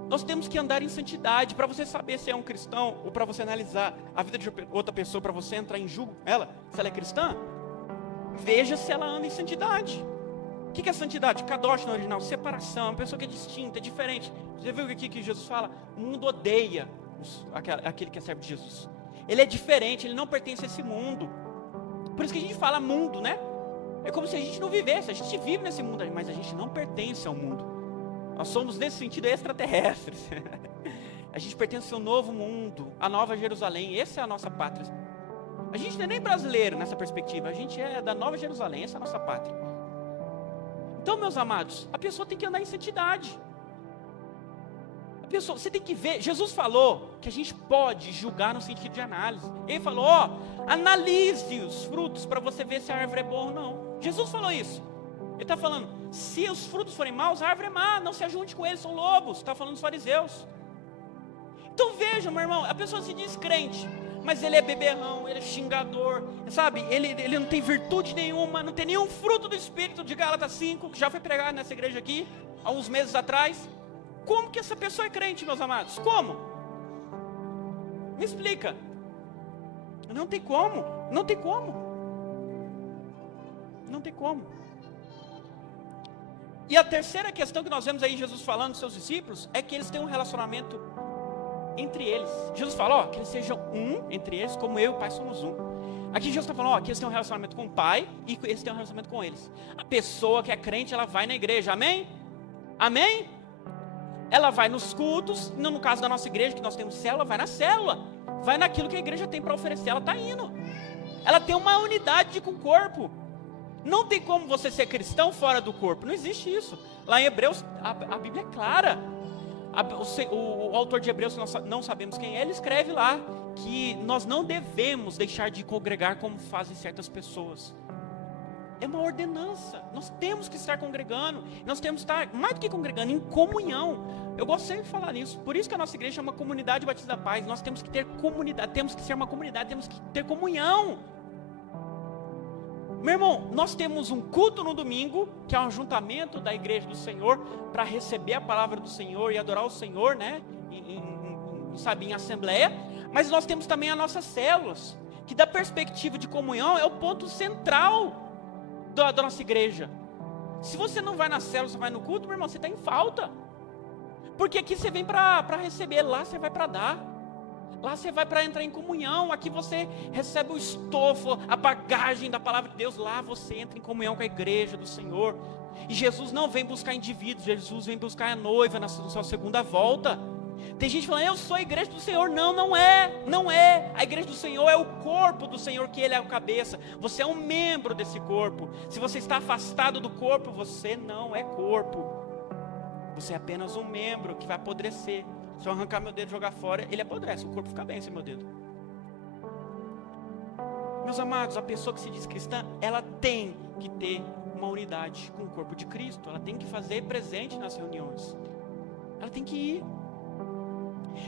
Nós temos que andar em santidade para você saber se é um cristão, ou para você analisar a vida de outra pessoa, para você entrar em julgo com ela, se ela é cristã. Veja se ela anda em santidade. O que é santidade? Kadosh no original, separação, uma pessoa que é distinta, é diferente. Você viu aqui que Jesus fala? O mundo odeia aquele que é servo de Jesus. Ele é diferente, ele não pertence a esse mundo. Por isso que a gente fala mundo, né? É como se a gente não vivesse, a gente vive nesse mundo, mas a gente não pertence ao mundo. Nós somos, nesse sentido, extraterrestres. A gente pertence ao novo mundo, à nova Jerusalém, essa é a nossa pátria. A gente não é nem brasileiro nessa perspectiva, a gente é da nova Jerusalém, essa é a nossa pátria. Então, meus amados, a pessoa tem que andar em santidade. Você tem que ver, Jesus falou que a gente pode julgar no sentido de análise. Ele falou, analise os frutos para você ver se a árvore é boa ou não. Jesus falou isso. Ele está falando, se os frutos forem maus, a árvore é má, não se ajunte com eles, são lobos. Está falando dos fariseus. Então veja, meu irmão, a pessoa se diz crente, mas ele é beberrão, ele é xingador, sabe? Ele não tem virtude nenhuma, não tem nenhum fruto do Espírito de Gálatas 5, que já foi pregado nessa igreja aqui, há uns meses atrás. Como que essa pessoa é crente, meus amados? Como? Me explica. Não tem como. Não tem como. Não tem como. E a terceira questão que nós vemos aí Jesus falando dos seus discípulos é que eles têm um relacionamento entre eles. Jesus fala, que eles sejam um entre eles, como eu e o Pai somos um. Aqui Jesus está falando, que eles têm um relacionamento com o Pai e eles têm um relacionamento com eles. A pessoa que é crente, ela vai na igreja, amém? Amém? Ela vai nos cultos, no caso da nossa igreja, que nós temos célula, vai na célula. Vai naquilo que a igreja tem para oferecer, ela está indo. Ela tem uma unidade com o corpo. Não tem como você ser cristão fora do corpo, não existe isso. Lá em Hebreus, a Bíblia é clara. O autor de Hebreus, nós não sabemos quem é, ele escreve lá que nós não devemos deixar de congregar como fazem certas pessoas. É uma ordenança, nós temos que estar congregando, nós temos que estar, mais do que congregando, em comunhão. Eu gosto sempre de falar nisso, por isso que a nossa igreja é uma comunidade Batista da Paz. Nós temos que ter comunidade, temos que ser uma comunidade, temos que ter comunhão. Meu irmão, nós temos um culto no domingo, que é um ajuntamento da igreja do Senhor, para receber a palavra do Senhor e adorar o Senhor, né? Em assembleia. Mas nós temos também as nossas células, que da perspectiva de comunhão é o ponto central da nossa igreja. Se você não vai na célula, você vai no culto, meu irmão, você está em falta. Porque aqui você vem para receber, lá você vai para dar. Lá você vai para entrar em comunhão, aqui você recebe o estofo, a bagagem da palavra de Deus. Lá você entra em comunhão com a igreja do Senhor. E Jesus não vem buscar indivíduos, Jesus vem buscar a noiva na sua segunda volta. Tem gente falando, eu sou a igreja do Senhor. Não, não é. A igreja do Senhor é o corpo do Senhor, que Ele é o cabeça. Você é um membro desse corpo. Se você está afastado do corpo, você não é corpo. Você é apenas um membro que vai apodrecer. Se eu arrancar meu dedo e jogar fora, ele apodrece, o corpo fica bem sem meu dedo. Meus amados, a pessoa que se diz cristã, ela tem que ter uma unidade com o corpo de Cristo. Ela tem que fazer presente nas reuniões. Ela tem que ir.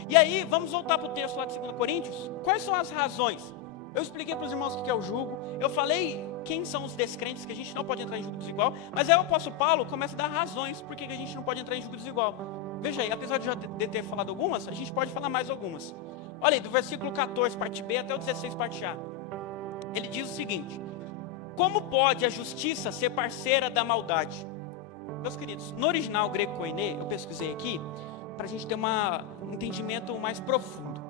E aí, vamos voltar para o texto lá de 2 Coríntios. Quais são as razões? Eu expliquei para os irmãos o que é o jugo. Eu falei quem são os descrentes, que a gente não pode entrar em jugo desigual. Mas aí o apóstolo Paulo começa a dar razões por que a gente não pode entrar em jugo desigual. Veja aí, apesar de já ter falado algumas, a gente pode falar mais algumas. Olha aí, do versículo 14, parte B, até o 16, parte A. Ele diz o seguinte: como pode a justiça ser parceira da maldade? Meus queridos, no original grego koiné, eu pesquisei aqui, para a gente ter um entendimento mais profundo.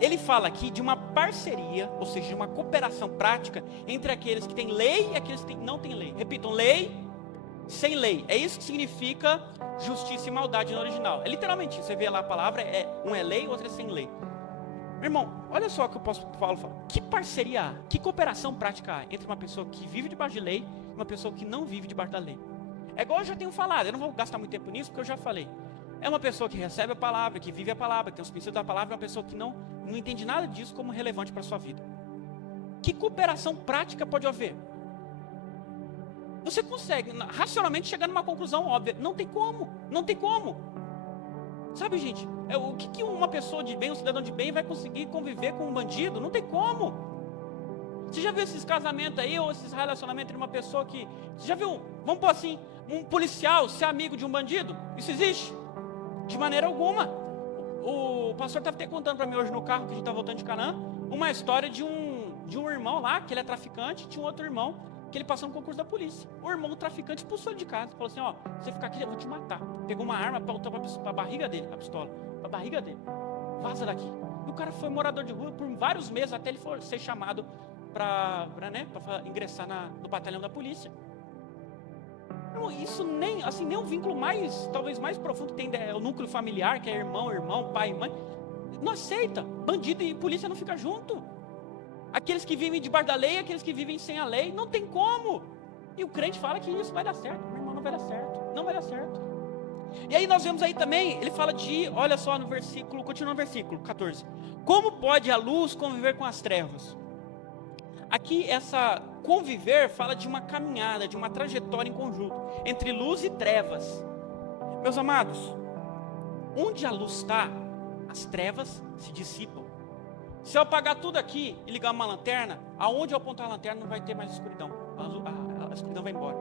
Ele fala aqui de uma parceria, ou seja, de uma cooperação prática entre aqueles que têm lei e aqueles que não têm lei. Repitam, lei sem lei. É isso que significa justiça e maldade no original. É literalmente isso. Você vê lá a palavra, um é lei, outro é sem lei. Meu irmão, olha só o que o apóstolo Paulo fala. Que parceria há, que cooperação prática há entre uma pessoa que vive debaixo de lei e uma pessoa que não vive debaixo da lei. É igual eu já tenho falado, eu não vou gastar muito tempo nisso, porque eu já falei. É uma pessoa que recebe a palavra, que vive a palavra, que tem os princípios da palavra, é uma pessoa que não entende nada disso como relevante para a sua vida. Que cooperação prática pode haver? Você consegue racionalmente chegar numa conclusão óbvia. Não tem como. Sabe, gente, o que uma pessoa de bem, um cidadão de bem vai conseguir conviver com um bandido? Não tem como. Você já viu esses casamentos aí, ou esses relacionamentos entre uma pessoa que... Você já viu, vamos pôr assim, um policial ser amigo de um bandido? Isso existe? De maneira alguma. O pastor estava até contando para mim hoje no carro, que a gente está voltando de Canaã, uma história de um irmão lá, que ele é traficante, tinha um outro irmão, que ele passou no concurso da polícia. O irmão, o traficante, expulsou ele de casa. Falou assim, você ficar aqui, eu vou te matar. Pegou uma arma, apontou para a barriga dele, a pistola. Para a barriga dele. Vaza daqui. E o cara foi morador de rua por vários meses, até ele ser chamado para ingressar no batalhão da polícia. Não, isso nem um vínculo talvez mais profundo que tem, o núcleo familiar, que é irmão, pai e mãe. Não aceita. Bandido e polícia não ficam juntos. Aqueles que vivem debaixo da lei, aqueles que vivem sem a lei, não tem como. E o crente fala que isso vai dar certo. Meu irmão, não vai dar certo. Não vai dar certo. E aí nós vemos aí também, ele fala olha só no versículo, continua no versículo 14. Como pode a luz conviver com as trevas? Aqui essa conviver fala de uma caminhada, de uma trajetória em conjunto, entre luz e trevas. Meus amados, onde a luz está, as trevas se dissipam. Se eu apagar tudo aqui e ligar uma lanterna, aonde eu apontar a lanterna não vai ter mais escuridão. A escuridão vai embora.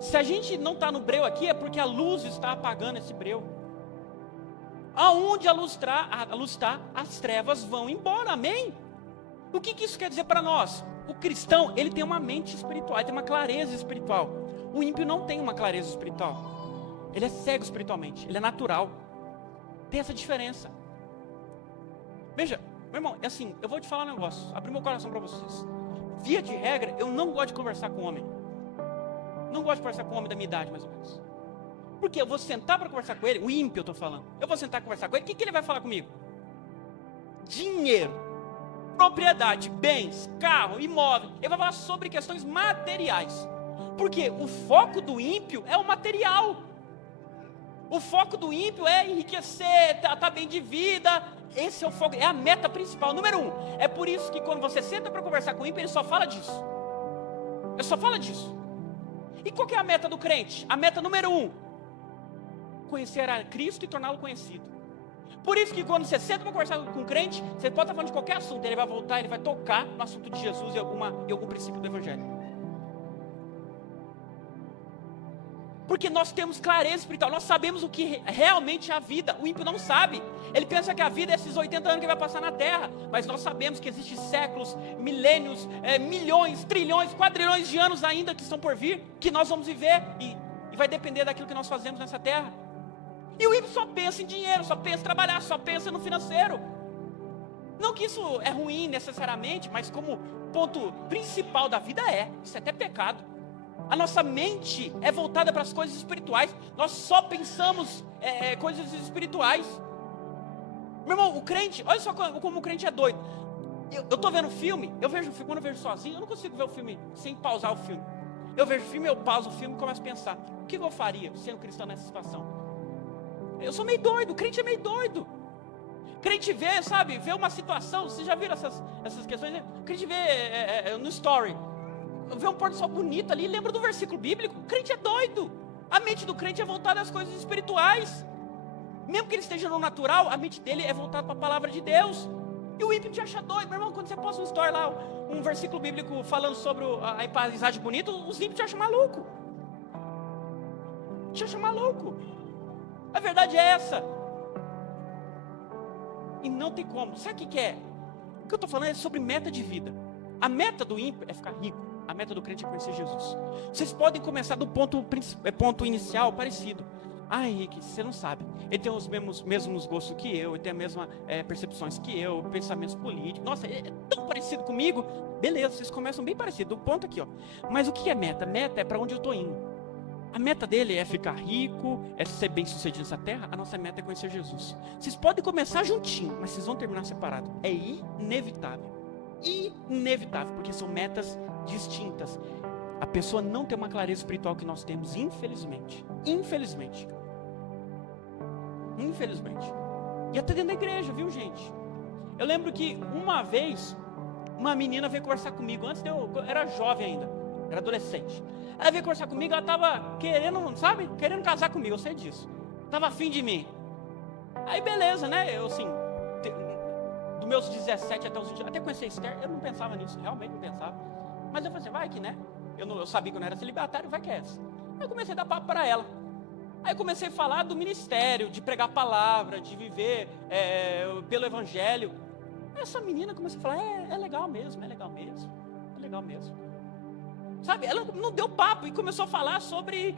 Se a gente não está no breu aqui, é porque a luz está apagando esse breu. Aonde a luz está, as trevas vão embora, amém? O que isso quer dizer para nós? O cristão, ele tem uma mente espiritual, ele tem uma clareza espiritual. O ímpio não tem uma clareza espiritual. Ele é cego espiritualmente, ele é natural. Tem essa diferença. Veja, meu irmão, é assim, eu vou te falar um negócio, abrir meu coração para vocês. Via de regra, eu não gosto de conversar com homem. Não gosto de conversar com homem da minha idade, mais ou menos. Porque eu vou sentar para conversar com ele, o ímpio eu estou falando. Eu vou sentar para conversar com ele, o que ele vai falar comigo? Dinheiro, propriedade, bens, carro, imóvel. Ele vai falar sobre questões materiais. Porque o foco do ímpio é o material. O foco do ímpio é enriquecer, tá bem de vida. Esse é o foco, é a meta principal, número 1. É por isso que quando você senta para conversar com o ímpio, ele só fala disso. Ele só fala disso. E qual que é a meta do crente? A meta número 1: conhecer a Cristo e torná-lo conhecido. Por isso que quando você senta para conversar com o crente, você pode estar falando de qualquer assunto, ele vai voltar, ele vai tocar no assunto de Jesus e algum princípio do Evangelho. Porque nós temos clareza espiritual, nós sabemos o que realmente é a vida. O ímpio não sabe. Ele pensa que a vida é esses 80 anos que vai passar na terra. Mas nós sabemos que existem séculos, milênios, milhões, trilhões, quadrilhões de anos ainda que estão por vir, que nós vamos viver e vai depender daquilo que nós fazemos nessa terra. E o ímpio só pensa em dinheiro, só pensa em trabalhar, só pensa no financeiro. Não que isso é ruim necessariamente, mas como ponto principal da vida isso é até pecado. A nossa mente é voltada para as coisas espirituais. Nós só pensamos coisas espirituais. Meu irmão, o crente, olha só como o crente é doido. Eu estou vendo filme, quando eu vejo sozinho, eu não consigo ver o filme sem pausar o filme. Eu vejo o filme, eu pauso o filme e começo a pensar: o que eu faria sendo cristão nessa situação? Eu sou meio doido, o crente é meio doido. O crente vê, sabe, vê uma situação, vocês já viram essas questões? O crente vê no story, vê um pôr do sol bonito ali, lembra do versículo bíblico. O crente é doido. A mente do crente é voltada às coisas espirituais. Mesmo que ele esteja no natural, a mente dele é voltada para a palavra de Deus. E o ímpio te acha doido. Meu irmão, quando você posta um story lá, um versículo bíblico falando sobre a paisagem bonita, os ímpios te acham maluco. Te acham maluco. A verdade é essa. E não tem como. Sabe o que é? O que eu estou falando é sobre meta de vida. A meta do ímpio é ficar rico. A meta do crente é conhecer Jesus. Vocês podem começar do ponto inicial parecido. Ah, Henrique, você não sabe. Ele tem os mesmos gostos que eu, ele tem as mesmas percepções que eu, pensamentos políticos. Nossa, ele é tão parecido comigo. Beleza, vocês começam bem parecido. Do ponto aqui, ó. Mas o que é meta? Meta é para onde eu estou indo. A meta dele é ficar rico, é ser bem sucedido nessa terra. A nossa meta é conhecer Jesus. Vocês podem começar juntinho, mas vocês vão terminar separados. É inevitável. Inevitável, porque são metas distintas. A pessoa não tem uma clareza espiritual que nós temos, infelizmente. Infelizmente. E até dentro da igreja, viu, gente? Eu lembro que uma vez uma menina veio conversar comigo. Antes eu era jovem ainda, era adolescente. Ela veio conversar comigo, ela estava querendo, sabe? Querendo casar comigo, eu sei disso. Estava afim de mim. Aí beleza, né? Eu assim, dos meus 17 até os 20, até conhecer Esther, eu não pensava nisso, realmente não pensava. Mas eu falei assim, vai que, né? Eu sabia que eu não era celibatário, vai que é essa. Aí eu comecei a dar papo para ela. Aí eu comecei a falar do ministério, de pregar a palavra, de viver pelo evangelho. Aí essa menina começou a falar, é legal mesmo. Sabe, ela não deu papo e começou a falar sobre,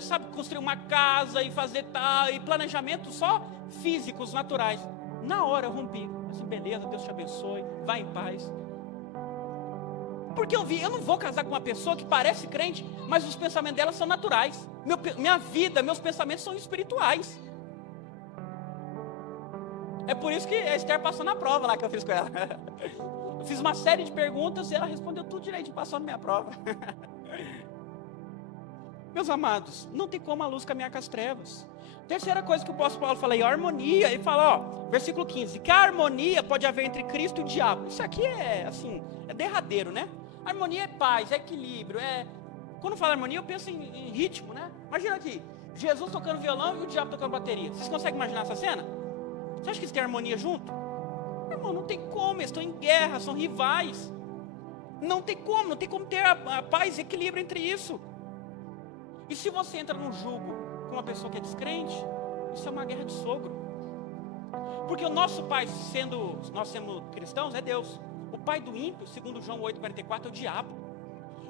sabe, construir uma casa e fazer tal, e planejamentos só físicos, naturais. Na hora eu rompi, assim, beleza, Deus te abençoe, vai em paz. Porque eu não vou casar com uma pessoa que parece crente, mas os pensamentos dela são naturais. Minha vida, meus pensamentos são espirituais. É por isso que a Esther passou na prova lá que eu fiz com ela. Eu fiz uma série de perguntas e ela respondeu tudo direito, passou na minha prova. Meus amados, não tem como a luz caminhar com as trevas. Terceira coisa que o apóstolo Paulo fala aí, a harmonia. Ele fala, versículo 15, que a harmonia pode haver entre Cristo e o diabo. Isso aqui é derradeiro, né? Harmonia é paz, é equilíbrio, Quando falo harmonia, eu penso em ritmo, né? Imagina aqui, Jesus tocando violão e o diabo tocando bateria. Vocês conseguem imaginar essa cena? Você acha que eles têm harmonia junto? Irmão, não tem como, eles estão em guerra, são rivais. Não tem como ter a paz e equilíbrio entre isso. E se você entra num jugo com uma pessoa que é descrente, isso é uma guerra de sogro. Porque o nosso pai, nós sendo cristãos, é Deus. O pai do ímpio, segundo João 8,44, é o diabo.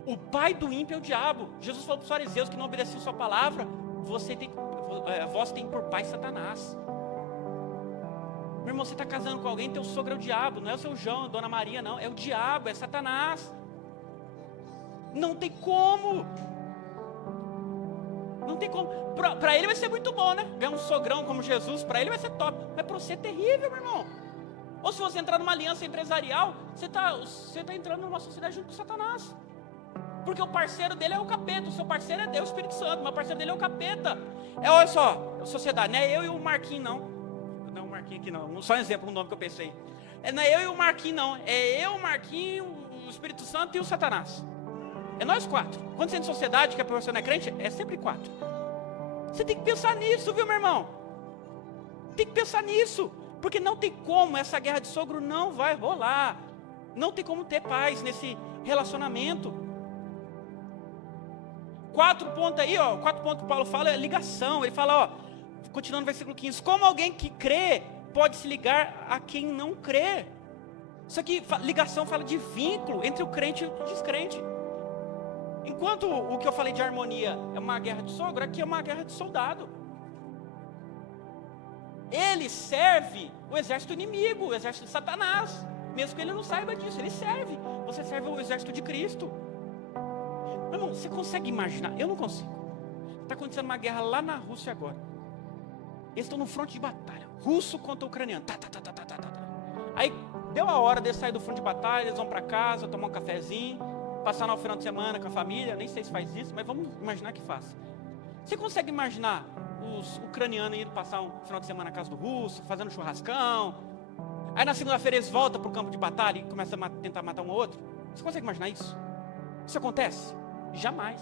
O pai do ímpio é o diabo. Jesus falou para os fariseus que não obedeciam sua palavra, vós tem por pai Satanás. Meu irmão, você está casando com alguém, teu sogro é o diabo. Não é o seu João, a dona Maria, não. É o diabo, é Satanás. Não tem como. Não tem como. Para ele vai ser muito bom, né? Ganhar um sogrão como Jesus, para ele vai ser top. Mas para você é terrível, meu irmão. Ou se você entrar numa aliança empresarial, você tá entrando numa sociedade junto com Satanás. Porque o parceiro dele é o capeta, o seu parceiro é Deus, o Espírito Santo, mas o parceiro dele é o capeta. Olha só, sociedade, não é eu e o Marquinhos, não. Não é o Marquinhos aqui, não. Só um exemplo, um nome que eu pensei. Não é eu e o Marquinhos, não. É eu, o Marquinhos, o Espírito Santo e o Satanás. É nós quatro. Quando você é em sociedade, que a pessoa não é crente, é sempre quatro. Você tem que pensar nisso, viu, meu irmão? Tem que pensar nisso. Porque não tem como, essa guerra de sogro não vai rolar. Não tem como ter paz nesse relacionamento. 4 pontos aí, ó, 4 pontos que Paulo fala é ligação. Ele fala, ó, continuando no versículo 15, como alguém que crê pode se ligar a quem não crê? Isso aqui, ligação fala de vínculo entre o crente e o descrente. Enquanto o que eu falei de harmonia é uma guerra de sogro, aqui é uma guerra de soldado. Ele serve o exército inimigo, o exército de Satanás. Mesmo que ele não saiba disso, ele serve. Você serve o exército de Cristo. Meu irmão, você consegue imaginar? Eu não consigo. Está acontecendo uma guerra lá na Rússia agora. Eles estão no fronte de batalha. Russo contra ucraniano. Aí deu a hora de sair do fronte de batalha, eles vão para casa, tomar um cafezinho, passar no final de semana com a família. Nem sei se faz isso, mas vamos imaginar que faça. Você consegue imaginar os ucranianos indo passar um final de semana na casa do russo, fazendo churrascão? Aí na segunda-feira eles voltam para o campo de batalha e começam a tentar matar um ou outro? Você consegue imaginar isso? Isso acontece? Jamais.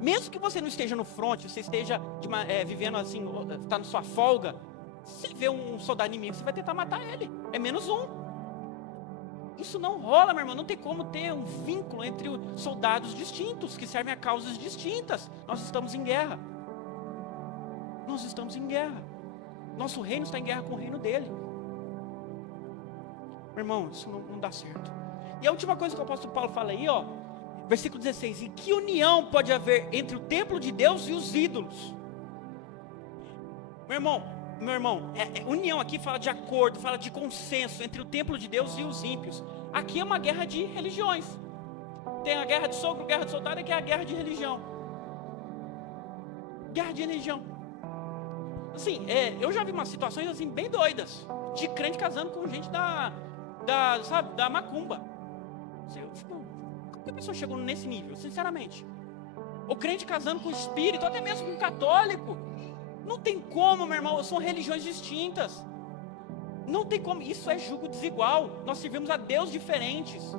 Mesmo que você não esteja no fronte, você esteja vivendo assim, está na sua folga, você vê um soldado inimigo, você vai tentar matar ele. É menos um. Isso não rola, meu irmão. Não tem como ter um vínculo entre soldados distintos, que servem a causas distintas. Nós estamos em guerra. Nós estamos em guerra. Nosso reino está em guerra com o reino dele. Meu irmão, isso não dá certo. E a última coisa que o apóstolo Paulo fala aí, ó, versículo 16: e que união pode haver entre o templo de Deus e os ídolos? Meu irmão, união aqui fala de acordo, fala de consenso entre o templo de Deus e os ímpios. Aqui é uma guerra de religiões. Tem a guerra de sogro, guerra de soldado, que é a guerra de religião. Guerra de religião. Assim, eu já vi umas situações assim bem doidas, de crente casando com gente da macumba. Como que a pessoa chegou nesse nível, sinceramente? O crente casando com o espírito, até mesmo com o católico. Não tem como, meu irmão, são religiões distintas. Não tem como, isso é jugo desigual. Nós servimos a Deus diferentes.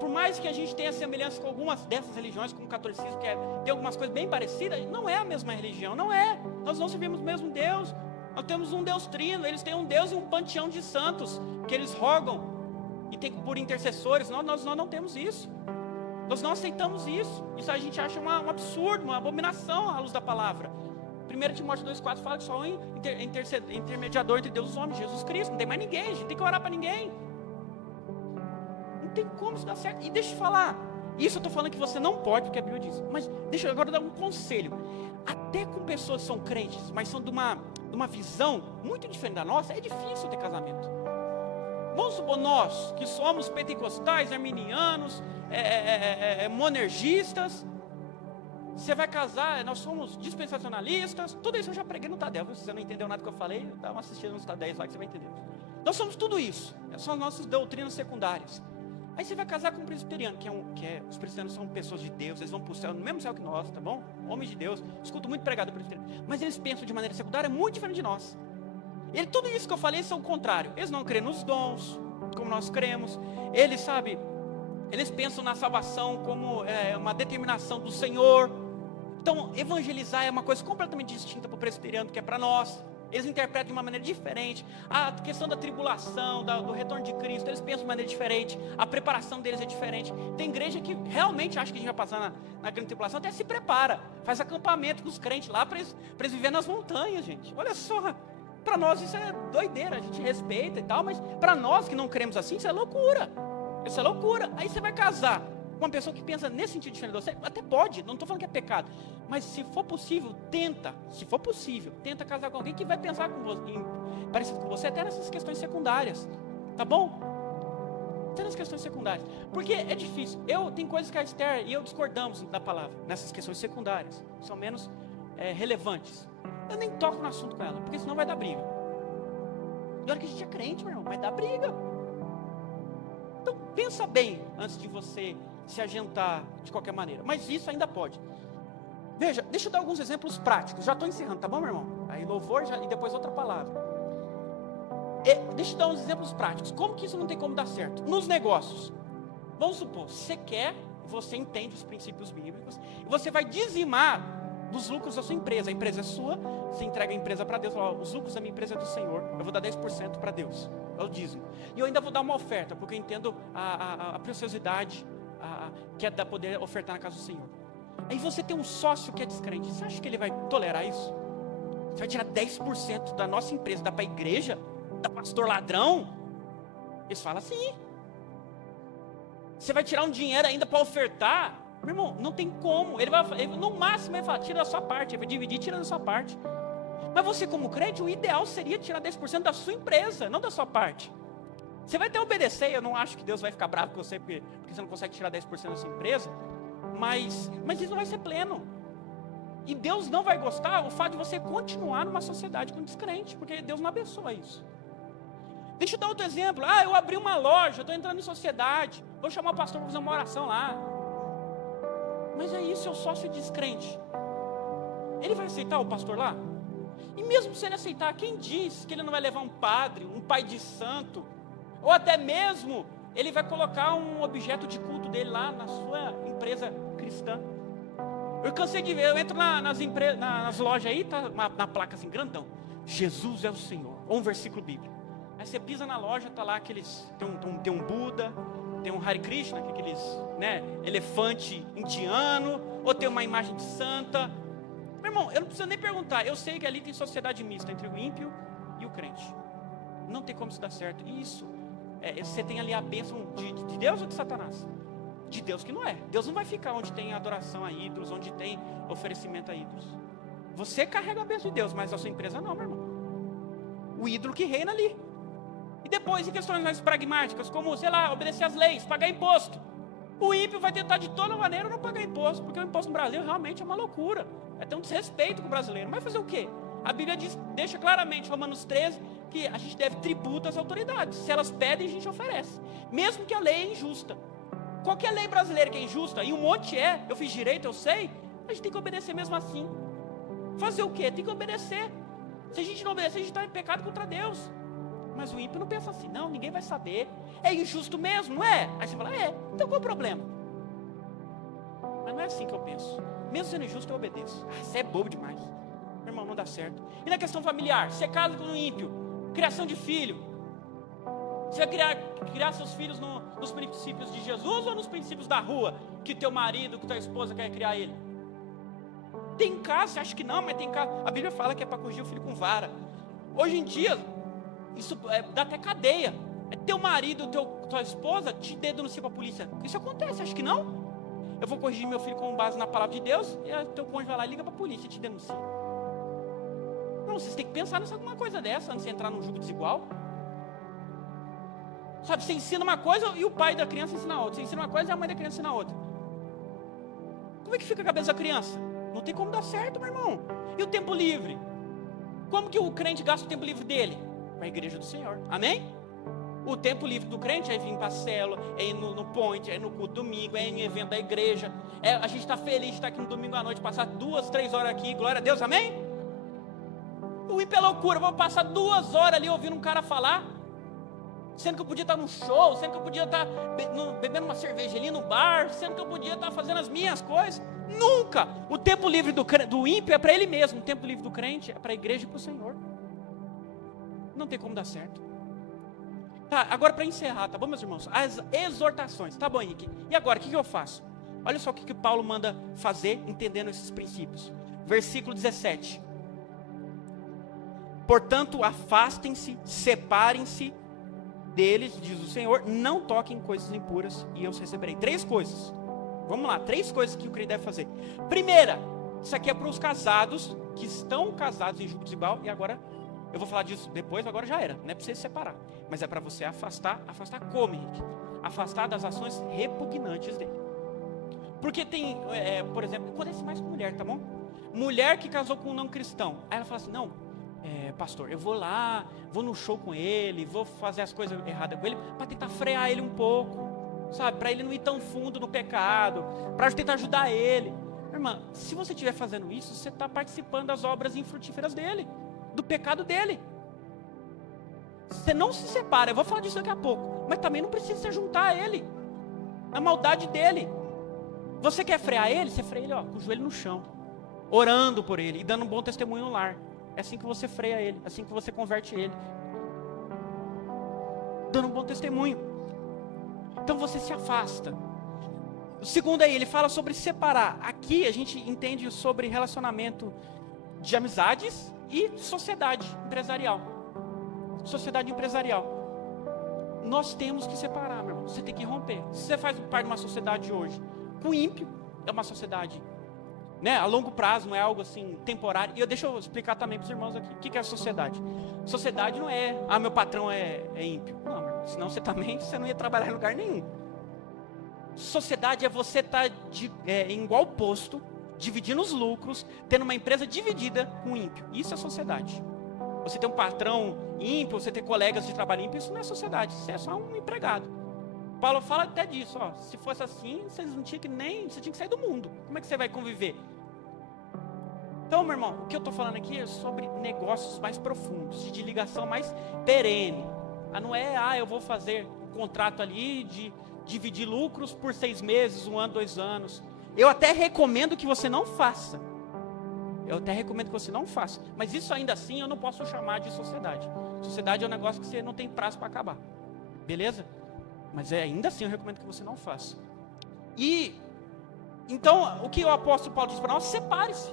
Por mais que a gente tenha semelhança com algumas dessas religiões, como o catolicismo, que tem algumas coisas bem parecidas, não é a mesma religião, não é. Nós não servimos o mesmo Deus. Nós temos um Deus trino, eles têm um Deus e um panteão de santos, que eles rogam, e tem por intercessores. Nós não temos isso. Nós não aceitamos isso. Isso a gente acha um absurdo, uma abominação à luz da palavra. 1 Timóteo 2,4 fala que só um intermediador entre Deus e os homens, Jesus Cristo. Não tem mais ninguém, a gente tem que orar para ninguém. Não tem como isso dar certo. E deixa eu te falar, isso eu estou falando que você não pode, porque a Bíblia diz. Mas deixa eu agora dar um conselho. Até com pessoas que são crentes, mas são de uma visão muito diferente da nossa, é difícil ter casamento. Vamos supor, nós que somos pentecostais, arminianos, monergistas, você vai casar, nós somos dispensacionalistas, tudo isso eu já preguei no Tadel. Se você não entendeu nada que eu falei, dá uma assistida nos Tadéis lá que você vai entender. Nós somos tudo isso, são as nossas doutrinas secundárias. Aí você vai casar com um presbiteriano, os presbiterianos são pessoas de Deus, eles vão para o céu, no mesmo céu que nós, tá bom? Homens de Deus, escuto muito pregador presbiteriano, mas eles pensam de maneira secundária muito diferente de nós. Tudo isso que eu falei são o contrário. Eles não creem nos dons, como nós cremos. Eles pensam na salvação como uma determinação do Senhor. Então, evangelizar é uma coisa completamente distinta para o presbiteriano, que é para nós. Eles interpretam de uma maneira diferente. A questão da tribulação, do retorno de Cristo, eles pensam de maneira diferente. A preparação deles é diferente. Tem igreja que realmente acha que a gente vai passar na grande tribulação, até se prepara. Faz acampamento com os crentes lá para eles viverem nas montanhas, gente. Olha só. Para nós isso é doideira, a gente respeita e tal, mas para nós que não cremos assim, isso é loucura. Isso é loucura. Aí você vai casar com uma pessoa que pensa nesse sentido diferente de você, até pode, não estou falando que é pecado, mas se for possível, tenta casar com alguém que vai pensar com você, parecido com você, até nessas questões secundárias, tá bom? Até nas questões secundárias, porque é difícil. Tem coisas que a Esther e eu discordamos da palavra, nessas questões secundárias, são menos relevantes. Eu nem toco no assunto com ela, porque senão vai dar briga. E olha que a gente é crente, meu irmão, vai dar briga. Então pensa bem antes de você se agentar de qualquer maneira. Mas isso ainda pode. Veja, deixa eu dar alguns exemplos práticos. Já estou encerrando, tá bom, meu irmão? Aí louvor e depois outra palavra. Deixa eu dar uns exemplos práticos. Como que isso não tem como dar certo? Nos negócios. Vamos supor, você entende os princípios bíblicos, e você vai dizimar dos lucros da sua empresa. A empresa é sua, você entrega a empresa para Deus, fala, os lucros da minha empresa é do Senhor, eu vou dar 10% para Deus, é o dízimo. E eu ainda vou dar uma oferta, porque eu entendo a preciosidade que é poder ofertar na casa do Senhor. Aí você tem um sócio que é descrente. Você acha que ele vai tolerar isso? Você vai tirar 10% da nossa empresa, dá para a igreja? Dá pastor ladrão? Eles falam assim. Você vai tirar um dinheiro ainda para ofertar? Meu irmão, não tem como. No máximo ele vai falar, tira da sua parte. Ele vai dividir, tira da sua parte. Mas você como crente, o ideal seria tirar 10% da sua empresa, não da sua parte. Você vai até obedecer. Eu não acho que Deus vai ficar bravo com você porque você não consegue tirar 10% da sua empresa. Mas isso não vai ser pleno. E Deus não vai gostar o fato de você continuar numa sociedade com descrente, porque Deus não abençoa isso. Deixa eu dar outro exemplo. Eu abri uma loja, eu estou entrando em sociedade, vou chamar o pastor para fazer uma oração lá. Mas aí, seu sócio descrente, ele vai aceitar o pastor lá? E mesmo se ele aceitar, quem diz que ele não vai levar um padre, um pai de santo, ou até mesmo ele vai colocar um objeto de culto dele lá na sua empresa cristã? Eu cansei de ver, eu entro nas lojas aí, tá na placa assim, grandão, Jesus é o Senhor, ou um versículo bíblico. Aí você pisa na loja, tá lá aqueles, tem um Buda, tem um Hare Krishna, que é aqueles, elefante indiano, ou tem uma imagem de santa. Meu irmão, eu não preciso nem perguntar, eu sei que ali tem sociedade mista entre o ímpio e o crente. Não tem como isso dar certo. Isso, você tem ali a bênção de Deus ou de Satanás? De Deus que não é. Deus não vai ficar onde tem adoração a ídolos, onde tem oferecimento a ídolos. Você carrega a bênção de Deus, mas a sua empresa não, meu irmão. O ídolo que reina ali. E depois, em questões mais pragmáticas, como, obedecer às leis, pagar imposto. O ímpio vai tentar de toda maneira não pagar imposto, porque o imposto no Brasil realmente é uma loucura. É ter um desrespeito com o brasileiro. Mas fazer o quê? A Bíblia deixa claramente, Romanos 13, que a gente deve tributo às autoridades. Se elas pedem, a gente oferece. Mesmo que a lei é injusta. Qualquer lei brasileira que é injusta, e um monte eu fiz direito, eu sei, a gente tem que obedecer mesmo assim. Fazer o quê? Tem que obedecer. Se a gente não obedecer, a gente está em pecado contra Deus. Mas o ímpio não pensa assim, não, ninguém vai saber. É injusto mesmo, não é? Aí você fala, então qual o problema? Mas não é assim que eu penso. Mesmo sendo injusto, eu obedeço. Você é bobo demais. Meu irmão, não dá certo. E na questão familiar, você casa com um ímpio, criação de filho. Você vai criar seus filhos nos princípios de Jesus ou nos princípios da rua? Que teu marido, que tua esposa quer criar ele? Tem caso, você acha que não, mas tem caso. A Bíblia fala que é para corrigir o filho com vara. Hoje em dia, isso dá até cadeia. Teu marido, tua esposa te denuncia para a polícia. Isso acontece, acha que não? Eu vou corrigir meu filho com base na palavra de Deus, e teu cônjuge vai lá e liga para a polícia e te denuncia. Não, vocês têm que pensar nessa alguma coisa dessa antes de entrar num jogo desigual. Sabe, você ensina uma coisa e o pai da criança ensina outra. Você ensina uma coisa e a mãe da criança ensina outra. Como é que fica a cabeça da criança? Não tem como dar certo, meu irmão. E o tempo livre? Como que o crente gasta o tempo livre dele? Para a igreja do Senhor. Amém? O tempo livre do crente é vir para a célula, é ir no point, é ir no culto domingo, é ir em evento da igreja. A gente está feliz de estar aqui no domingo à noite, passar 2, 3 horas aqui, glória a Deus, amém? O ímpio é loucura, vou passar 2 horas ali ouvindo um cara falar, sendo que eu podia estar num show, sendo que eu podia estar bebendo uma cerveja ali no bar, sendo que eu podia estar fazendo as minhas coisas. Nunca! O tempo livre do ímpio é para ele mesmo, o tempo livre do crente é para a igreja e para o Senhor. Não tem como dar certo. Tá, agora para encerrar, tá bom, meus irmãos? As exortações, tá bom, Henrique? E agora, o que eu faço? Olha só o que Paulo manda fazer, entendendo esses princípios. Versículo 17. Portanto, afastem-se, separem-se deles, diz o Senhor, não toquem em coisas impuras e eu os receberei. 3 coisas. Vamos lá, 3 coisas que o crente deve fazer. Primeira, isso aqui é para os casados que estão casados em julgo desigual, e agora eu vou falar disso depois, agora já era, não é para você se separar, mas é para você afastar como, Henrique? Afastar das ações repugnantes dele. Porque tem, por exemplo, acontece mais com mulher, tá bom? Mulher que casou com um não cristão, aí ela fala assim, não, pastor, eu vou lá, vou no show com ele, vou fazer as coisas erradas com ele, para tentar frear ele um pouco, sabe? Para ele não ir tão fundo no pecado, para tentar ajudar ele. Irmã, se você estiver fazendo isso, você está participando das obras infrutíferas dele, do pecado dele. Você não se separa, eu vou falar disso daqui a pouco, mas também não precisa se juntar a ele, na maldade dele. Você quer frear ele? Você freia ele, com o joelho no chão, orando por ele e dando um bom testemunho no lar. É assim que você freia ele, é assim que você converte ele, dando um bom testemunho. Então você se afasta. O segundo aí, ele fala sobre separar. Aqui a gente entende sobre relacionamento de amizades e sociedade empresarial. Sociedade empresarial. Nós temos que separar, meu irmão. Você tem que romper. Se você faz parte de uma sociedade hoje, com ímpio, é uma sociedade, né, a longo prazo, não é algo assim temporário. E deixa eu explicar também para os irmãos aqui. O que é a sociedade? Sociedade não é, meu patrão é ímpio. Não, meu irmão, senão você não ia trabalhar em lugar nenhum. Sociedade é você estar em igual posto, dividindo os lucros, tendo uma empresa dividida com ímpio. Isso é sociedade. Você tem um patrão ímpio, você tem colegas de trabalho ímpio, isso não é sociedade, isso é só um empregado. Paulo fala até disso, ó, se fosse assim, você tinha que sair do mundo. Como é que você vai conviver? Então, meu irmão, o que eu estou falando aqui é sobre negócios mais profundos, de ligação mais perene. Não é, eu vou fazer um contrato ali de dividir lucros por 6 meses, 1 ano, 2 anos. Eu até recomendo que você não faça. Mas isso ainda assim eu não posso chamar de sociedade. Sociedade é um negócio que você não tem prazo para acabar. Beleza? Mas ainda assim eu recomendo que você não faça. E então, o que o apóstolo Paulo diz para nós? Separe-se.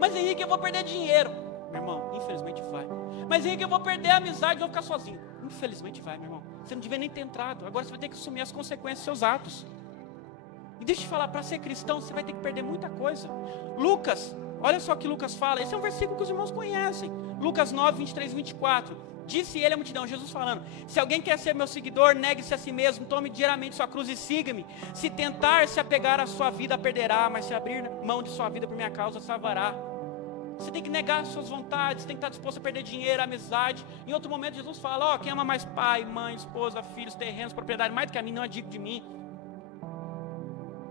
Mas Henrique, eu vou perder dinheiro. Meu irmão, infelizmente vai. Mas Henrique, eu vou perder a amizade, vou ficar sozinho. Infelizmente vai, meu irmão. Você não devia nem ter entrado. Agora você vai ter que assumir as consequências dos seus atos. E deixa eu te falar, para ser cristão você vai ter que perder muita coisa. Lucas, olha só o que Lucas fala. Esse é um versículo que os irmãos conhecem. Lucas 9, 23 e 24. Disse ele à multidão, Jesus falando: se alguém quer ser meu seguidor, negue-se a si mesmo, tome diariamente sua cruz e siga-me. Se tentar se apegar à sua vida, perderá, mas se abrir mão de sua vida por minha causa, salvará. Você tem que negar as suas vontades, tem que estar disposto a perder dinheiro, amizade. Em outro momento Jesus fala, quem ama mais pai, mãe, esposa, filhos, terrenos, propriedade, mais do que a mim, não é digno de mim.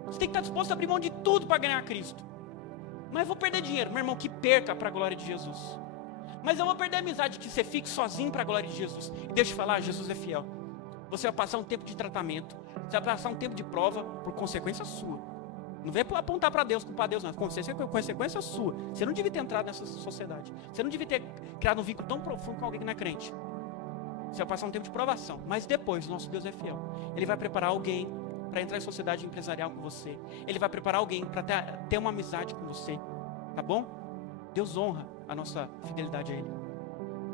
Você tem que estar disposto a abrir mão de tudo para ganhar Cristo. Mas eu vou perder dinheiro, meu irmão, que perca para a glória de Jesus. Mas eu vou perder a amizade, que você fique sozinho para a glória de Jesus. E deixa eu te falar, Jesus é fiel. Você vai passar um tempo de tratamento, você vai passar um tempo de prova por consequência sua. Não vem apontar para Deus, culpar Deus, não. Consequência sua. Você não devia ter entrado nessa sociedade. Você não devia ter criado um vínculo tão profundo com alguém que não é crente. Você vai passar um tempo de provação. Mas depois, nosso Deus é fiel. Ele vai preparar alguém para entrar em sociedade empresarial com você. Ele vai preparar alguém para ter uma amizade com você. Tá bom? Deus honra a nossa fidelidade a Ele.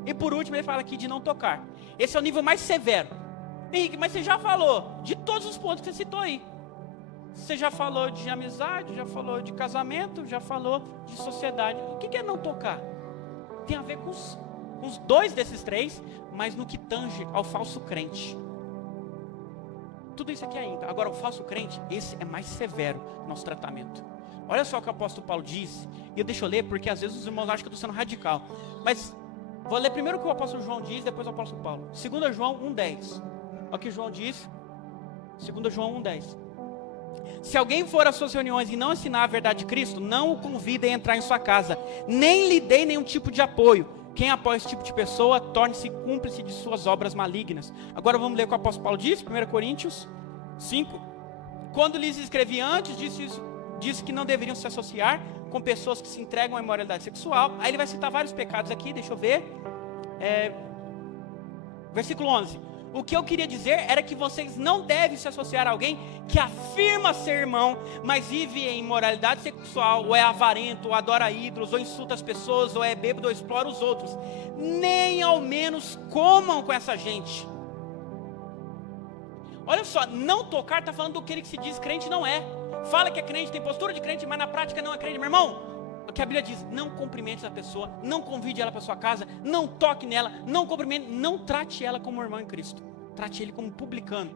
E por último, ele fala aqui de não tocar. Esse é o nível mais severo. Henrique, mas você já falou de todos os pontos que você citou aí. Você já falou de amizade, já falou de casamento, já falou de sociedade. O que é não tocar? Tem a ver com os 2 desses 3, mas no que tange ao falso crente. Tudo isso aqui ainda. Agora, o falso crente, esse é mais severo no nosso tratamento. Olha só o que o apóstolo Paulo disse. E eu deixo eu ler, porque às vezes os irmãos acham que eu estou sendo radical. Mas vou ler primeiro o que o apóstolo João diz, depois o apóstolo Paulo. 2 João 1,10. Olha o que João diz. 2 João 1,10. Se alguém for às suas reuniões e não ensinar a verdade de Cristo, não o convide a entrar em sua casa, nem lhe dê nenhum tipo de apoio. Quem apoia esse tipo de pessoa, torne-se cúmplice de suas obras malignas. Agora vamos ler o que o apóstolo Paulo diz, 1 Coríntios 5. Quando lhes escrevi antes, disse que não deveriam se associar com pessoas que se entregam à imoralidade sexual. Aí ele vai citar vários pecados aqui, deixa eu ver. Versículo 11. O que eu queria dizer era que vocês não devem se associar a alguém que afirma ser irmão, mas vive em imoralidade sexual, ou é avarento, ou adora ídolos, ou insulta as pessoas, ou é bêbado, ou explora os outros. Nem ao menos comam com essa gente. Olha só, não tocar está falando do que ele que se diz crente não é. Fala que é crente, tem postura de crente, mas na prática não é crente. Meu irmão, o que a Bíblia diz, não cumprimente essa pessoa, não convide ela para sua casa, não toque nela, não cumprimente, não trate ela como irmã em Cristo. Trate ele como publicano.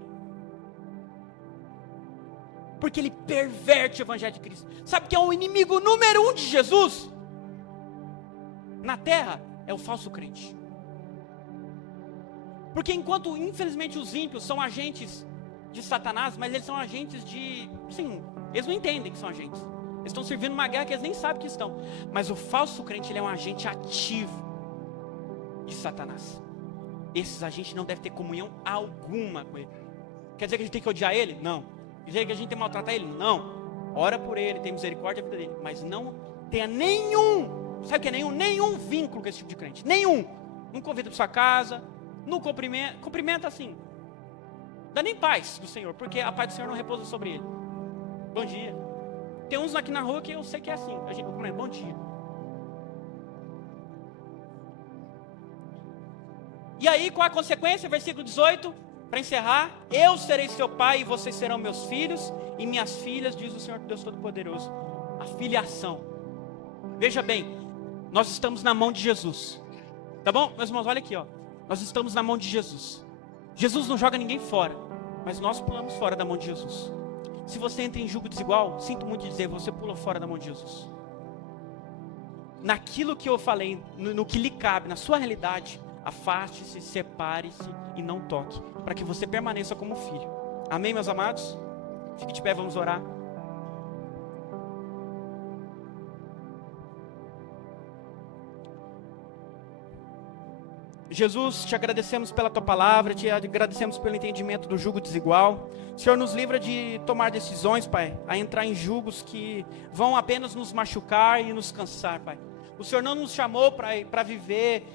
Porque ele perverte o evangelho de Cristo. Sabe que é o inimigo número 1 de Jesus? Na terra, é o falso crente. Porque enquanto, infelizmente, os ímpios são agentes de Satanás, mas eles são agentes de... Sim, eles não entendem que são agentes. Eles estão servindo uma guerra que eles nem sabem que estão. Mas o falso crente, ele é um agente ativo de Satanás. Esses agentes não devem ter comunhão alguma com ele. Quer dizer que a gente tem que odiar ele? Não. Quer dizer que a gente tem que maltratar ele? Não. Ora por ele, tem misericórdia da vida dele. Mas não tenha nenhum, sabe o que é nenhum? Nenhum vínculo com esse tipo de crente. Nenhum. Não convida para sua casa, não cumprimenta assim. Dá nem paz do Senhor, porque a paz do Senhor não repousa sobre ele. Bom dia. Tem uns aqui na rua que eu sei que é assim. A gente cumprimenta, bom dia. E aí, qual a consequência? Versículo 18, para encerrar. Eu serei seu pai e vocês serão meus filhos e minhas filhas, diz o Senhor Deus Todo-Poderoso. A filiação. Veja bem, nós estamos na mão de Jesus. Tá bom? Meus irmãos, olha aqui, ó. Nós estamos na mão de Jesus. Jesus não joga ninguém fora, mas nós pulamos fora da mão de Jesus. Se você entra em julgo desigual, sinto muito dizer, você pula fora da mão de Jesus. Naquilo que eu falei, no que lhe cabe, na sua realidade, afaste-se, separe-se e não toque, para que você permaneça como filho. Amém, meus amados? Fique de pé, vamos orar. Jesus, te agradecemos pela tua palavra, te agradecemos pelo entendimento do jugo desigual. O Senhor nos livra de tomar decisões, Pai, a entrar em julgos que vão apenas nos machucar e nos cansar, Pai. O Senhor não nos chamou para viver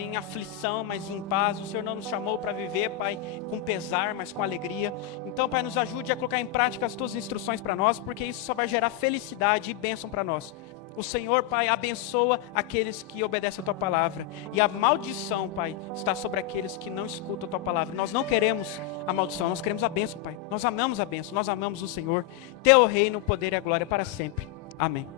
em aflição, mas em paz. O Senhor não nos chamou para viver, Pai, com pesar, mas com alegria. Então, Pai, nos ajude a colocar em prática as tuas instruções para nós, porque isso só vai gerar felicidade e bênção para nós. O Senhor, Pai, abençoa aqueles que obedecem a Tua palavra. E a maldição, Pai, está sobre aqueles que não escutam a Tua palavra. Nós não queremos a maldição, nós queremos a bênção, Pai. Nós amamos a bênção, nós amamos o Senhor. Teu reino, o poder e a glória para sempre. Amém.